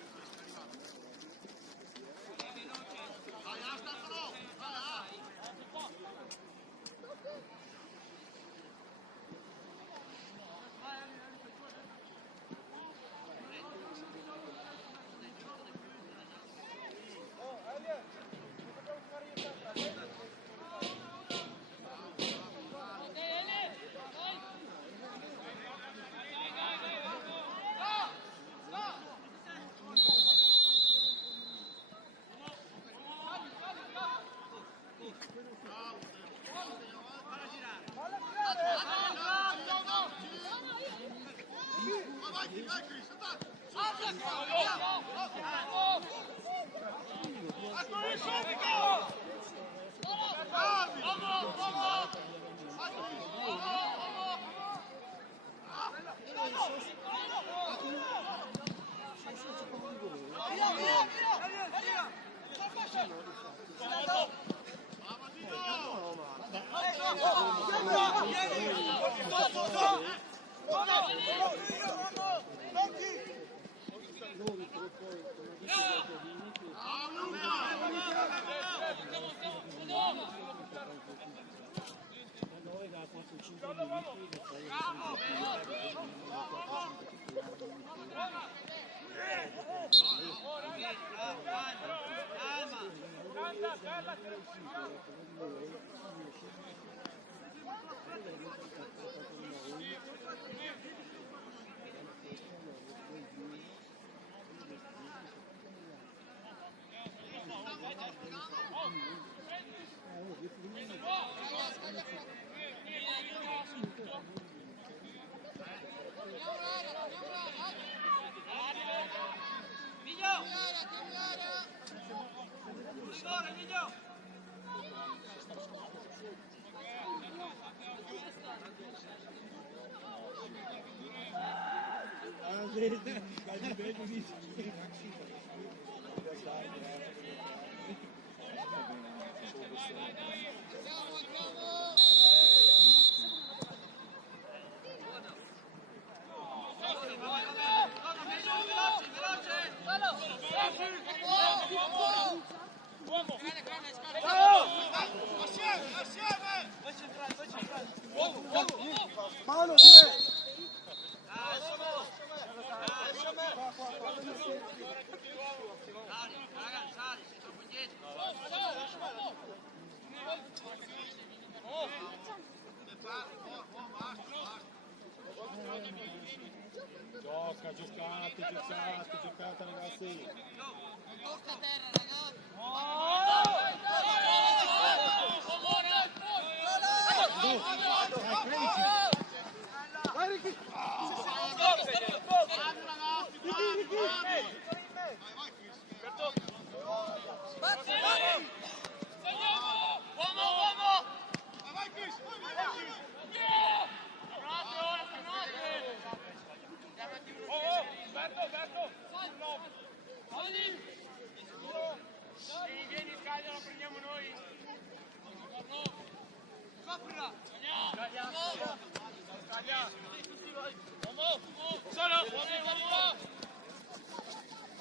Mano, tira! Giocate ragazzi!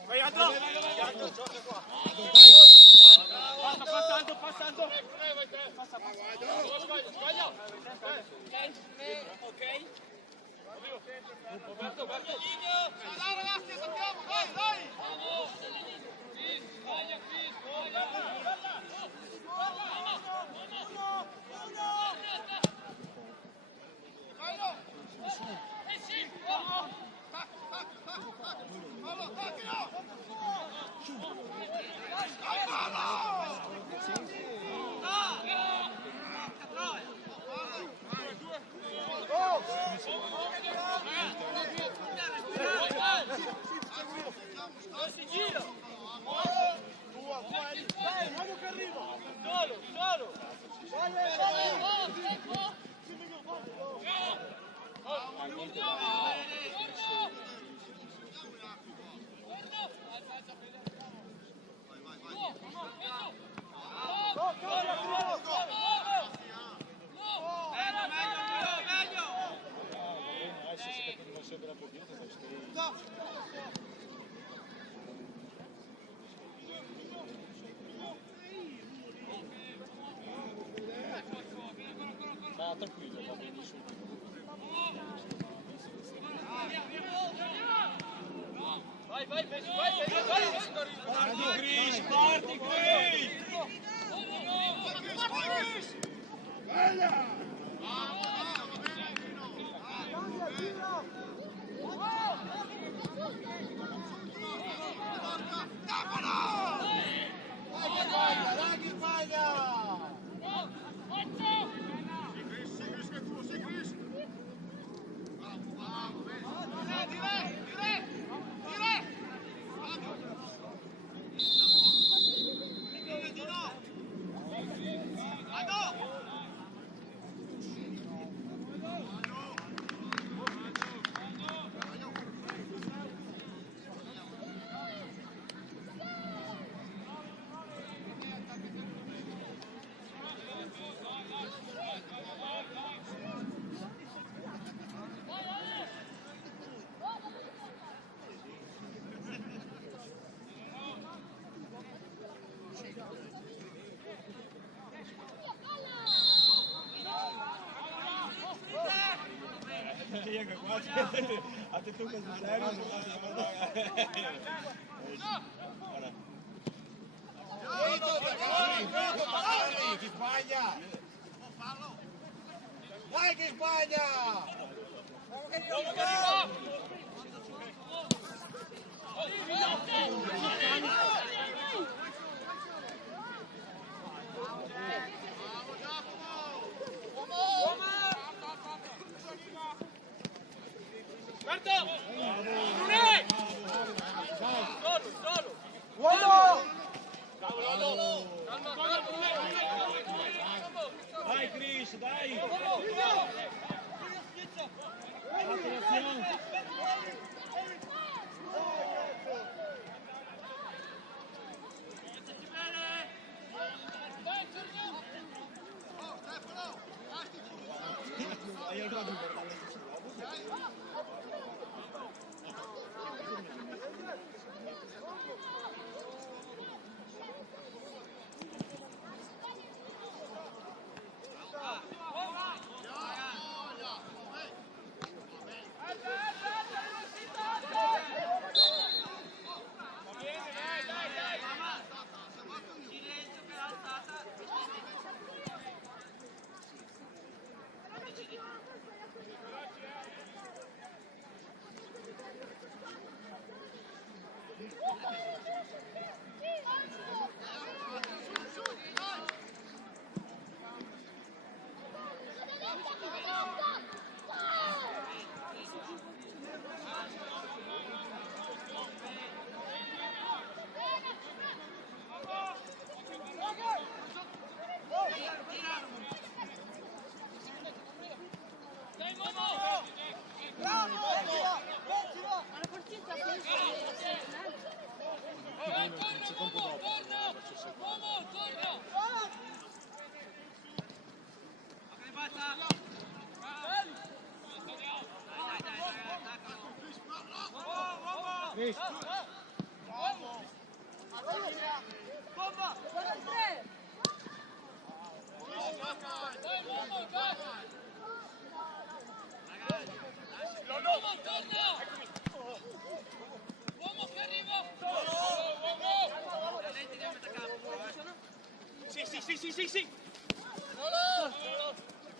Vai Aldo! Gioca qua! Passa Aldo, passa Aldo! Passa, sbaglia! Ok? Roberto, Roberto! Dai ragazzi, attacchiamo, dai, dai! Ma tranquillo, va benissimo. Vai, vai, vai, vai! Parti Chris, parti Chris! A te tocca sul serio, non vado a guardare. Chi sbaglia? Dai che sbaglia! Dai Chris, dai! Attenzione! Chris, Guarda il tre. Sì.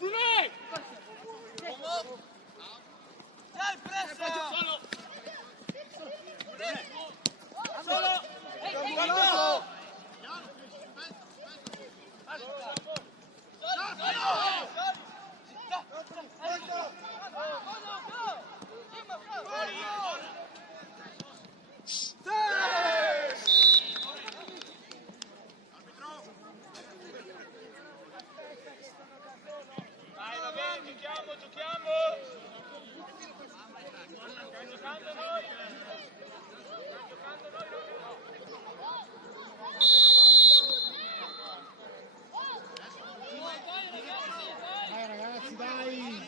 Brunei! Dai, pressa! Solo! Vai, va bene, giochiamo! Stai giocando noi! dai ragazzi, dai!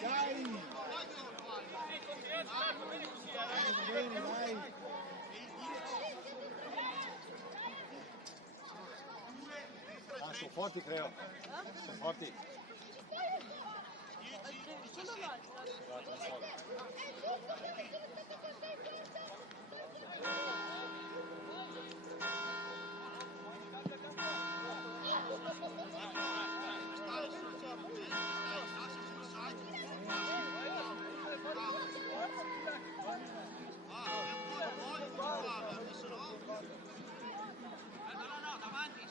Bene, dai! Ah, sono forti creo. Sono forti. Sono avanti.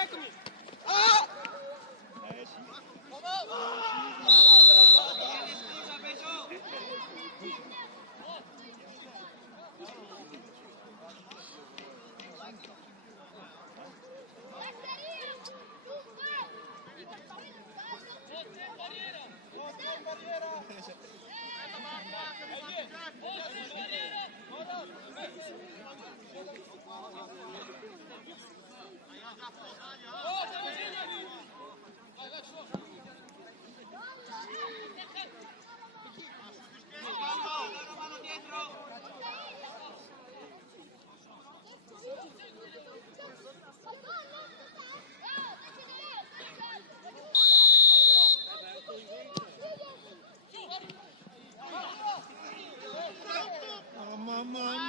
Eccomi! Mamma.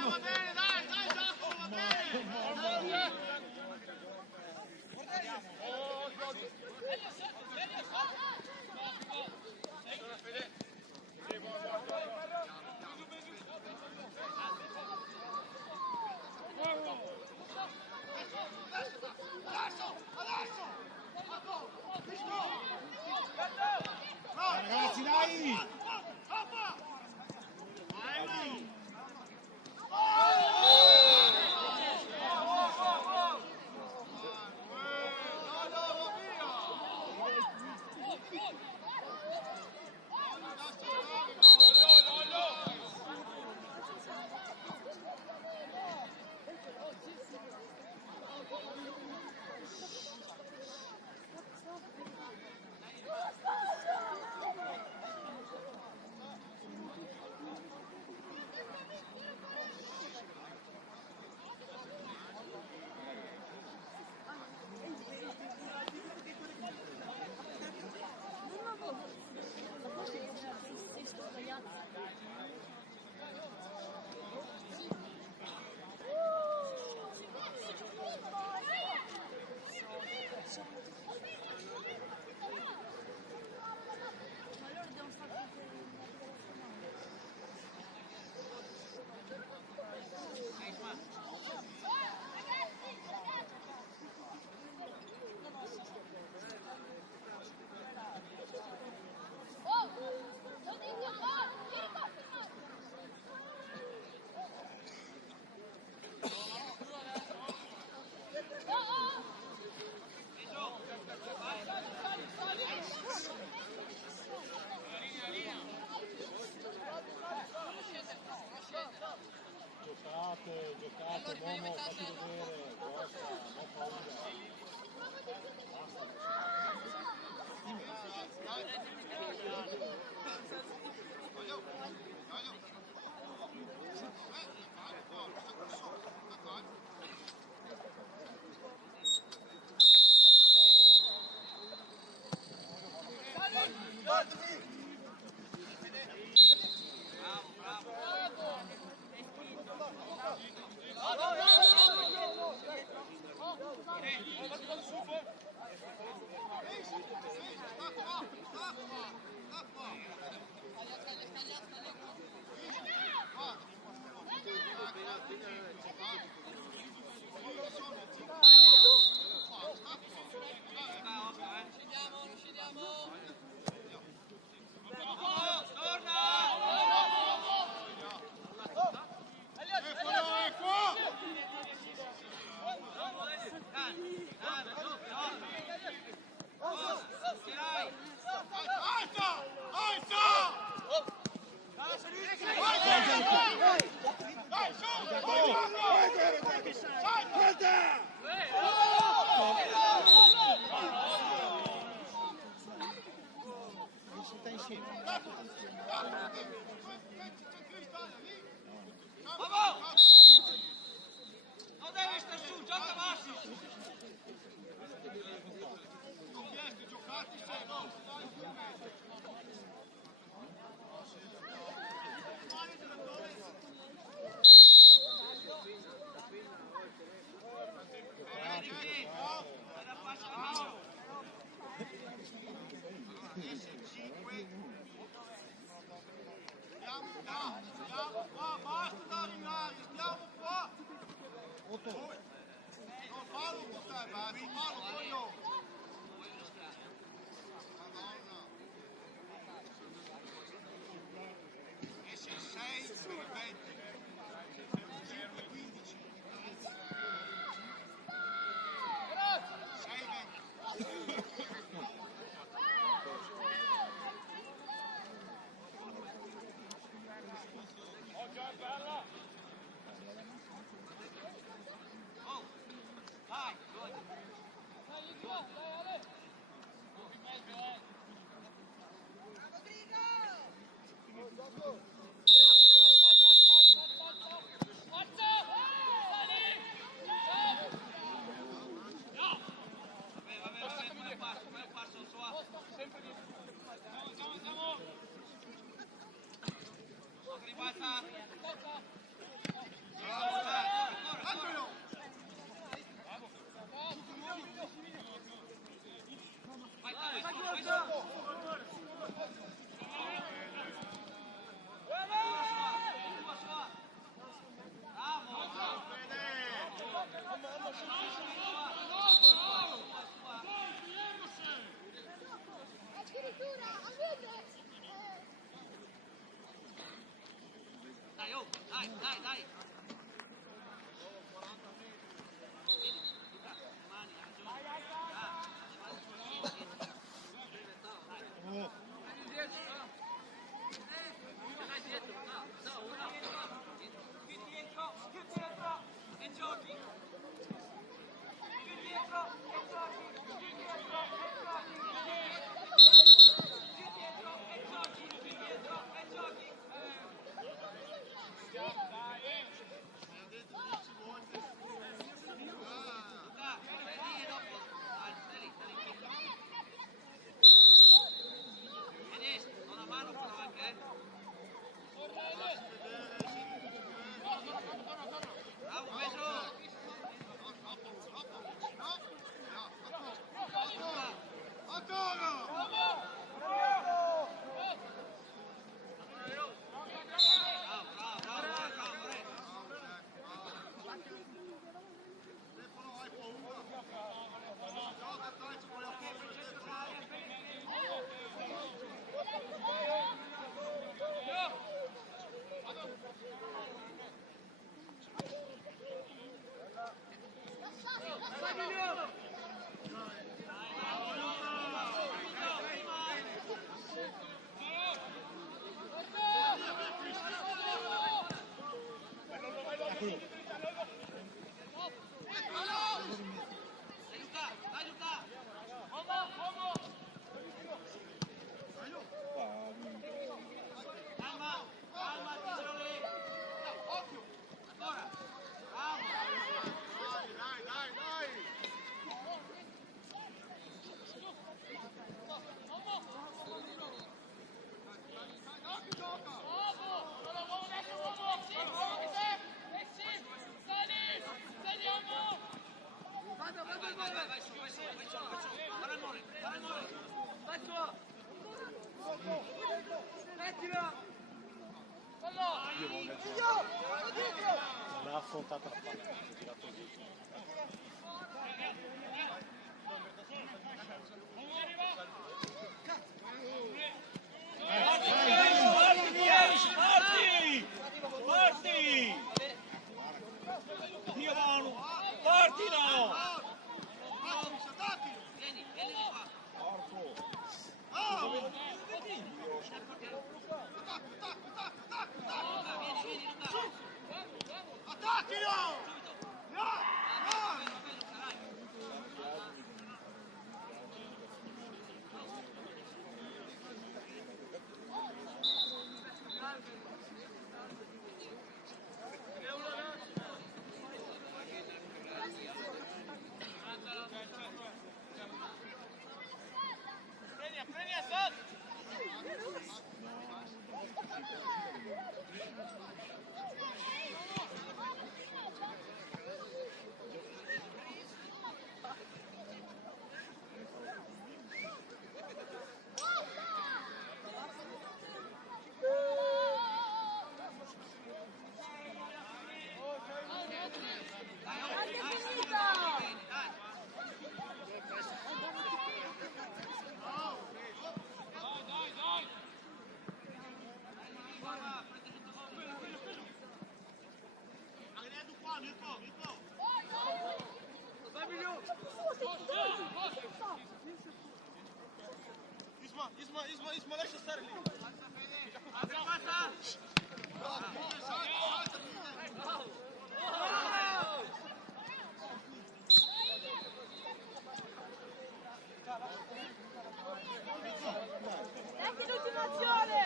Non deve stare su, gioca Massi! Stiamo qua, basta dare in aria, stiamo qua! Non fallo con te, basta, fallo con io! Madonna! E se 6 per 20, 5 15. 6 20. Dai! Non l'ha affrontata la palla, si è girato lì. Parti! Dio Manu! Parti no! Isma, lascia stare lì. Anche l'ultima azione!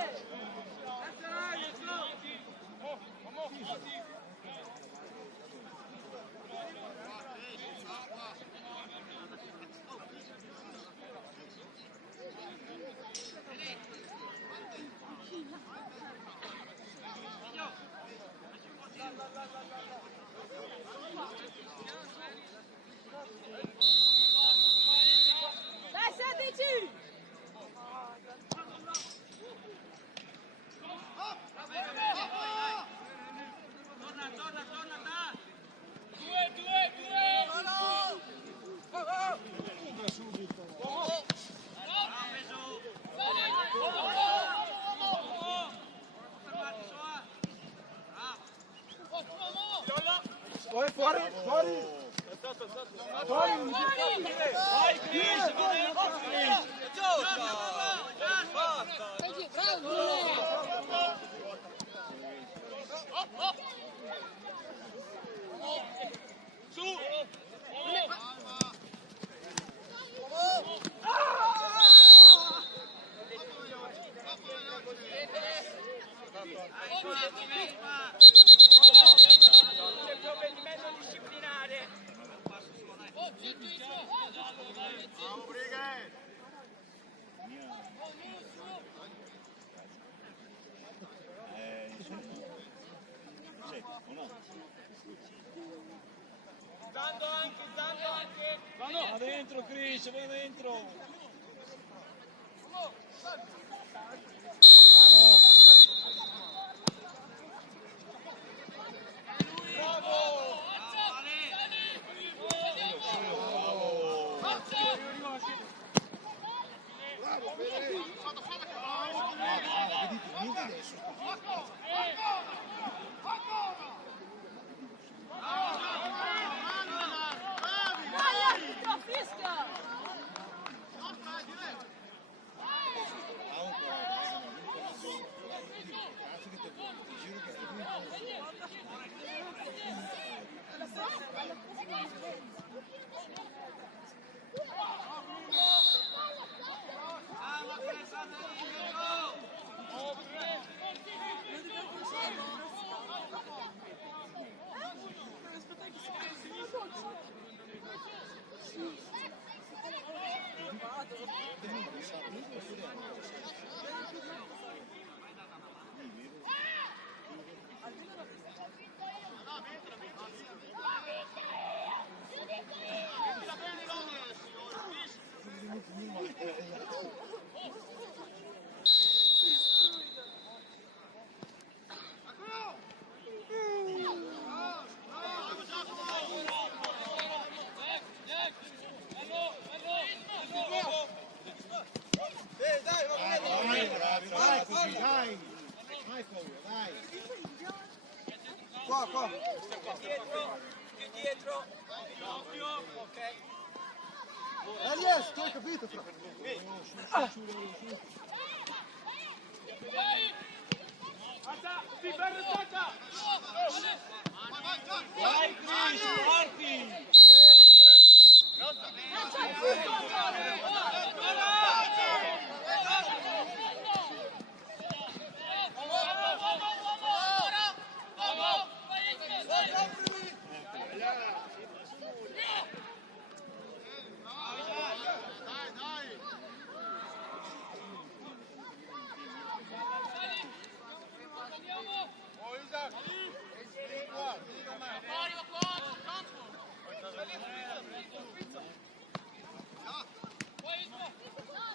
Dai, 16! Fuori, fuori, fuori! Fuori! Vai Chris, va dentro Chris! Su! C'è provvedimento disciplinare. Dando anche. Va dentro Chris, va dentro! Dai, arbitro, fischia! hai paura, dai. Qua, qua. Più dietro. Ok. Elias, tu hai capito, fra. Alza, sì, ferro tocca! Vai Chris, forti!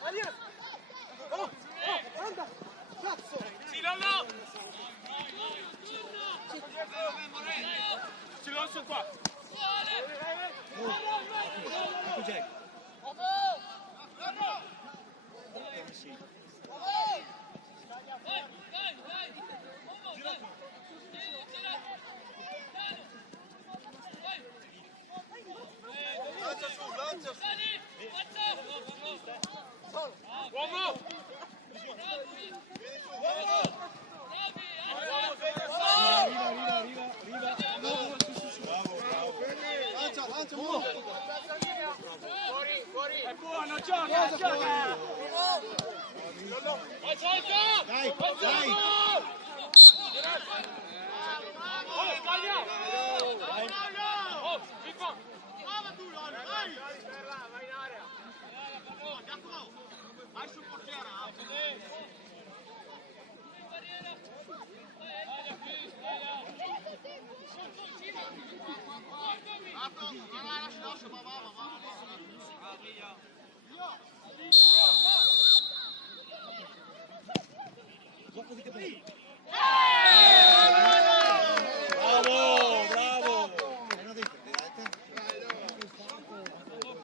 Elias! Oh, anda! Cazzo! Sì, Lollo! Silenzio qua! Ecco Jack. Sì. Lancia su, lancia su! Uomo! Lancia, lancia, uomo! È buono, gioca, gioca! Vai, Solca! Dai, dai. Oh, sbaglia! Oh, di qua! Brava tu, Lollo, vai! Vai in area! Vai sul portiere! Gioco di capelli.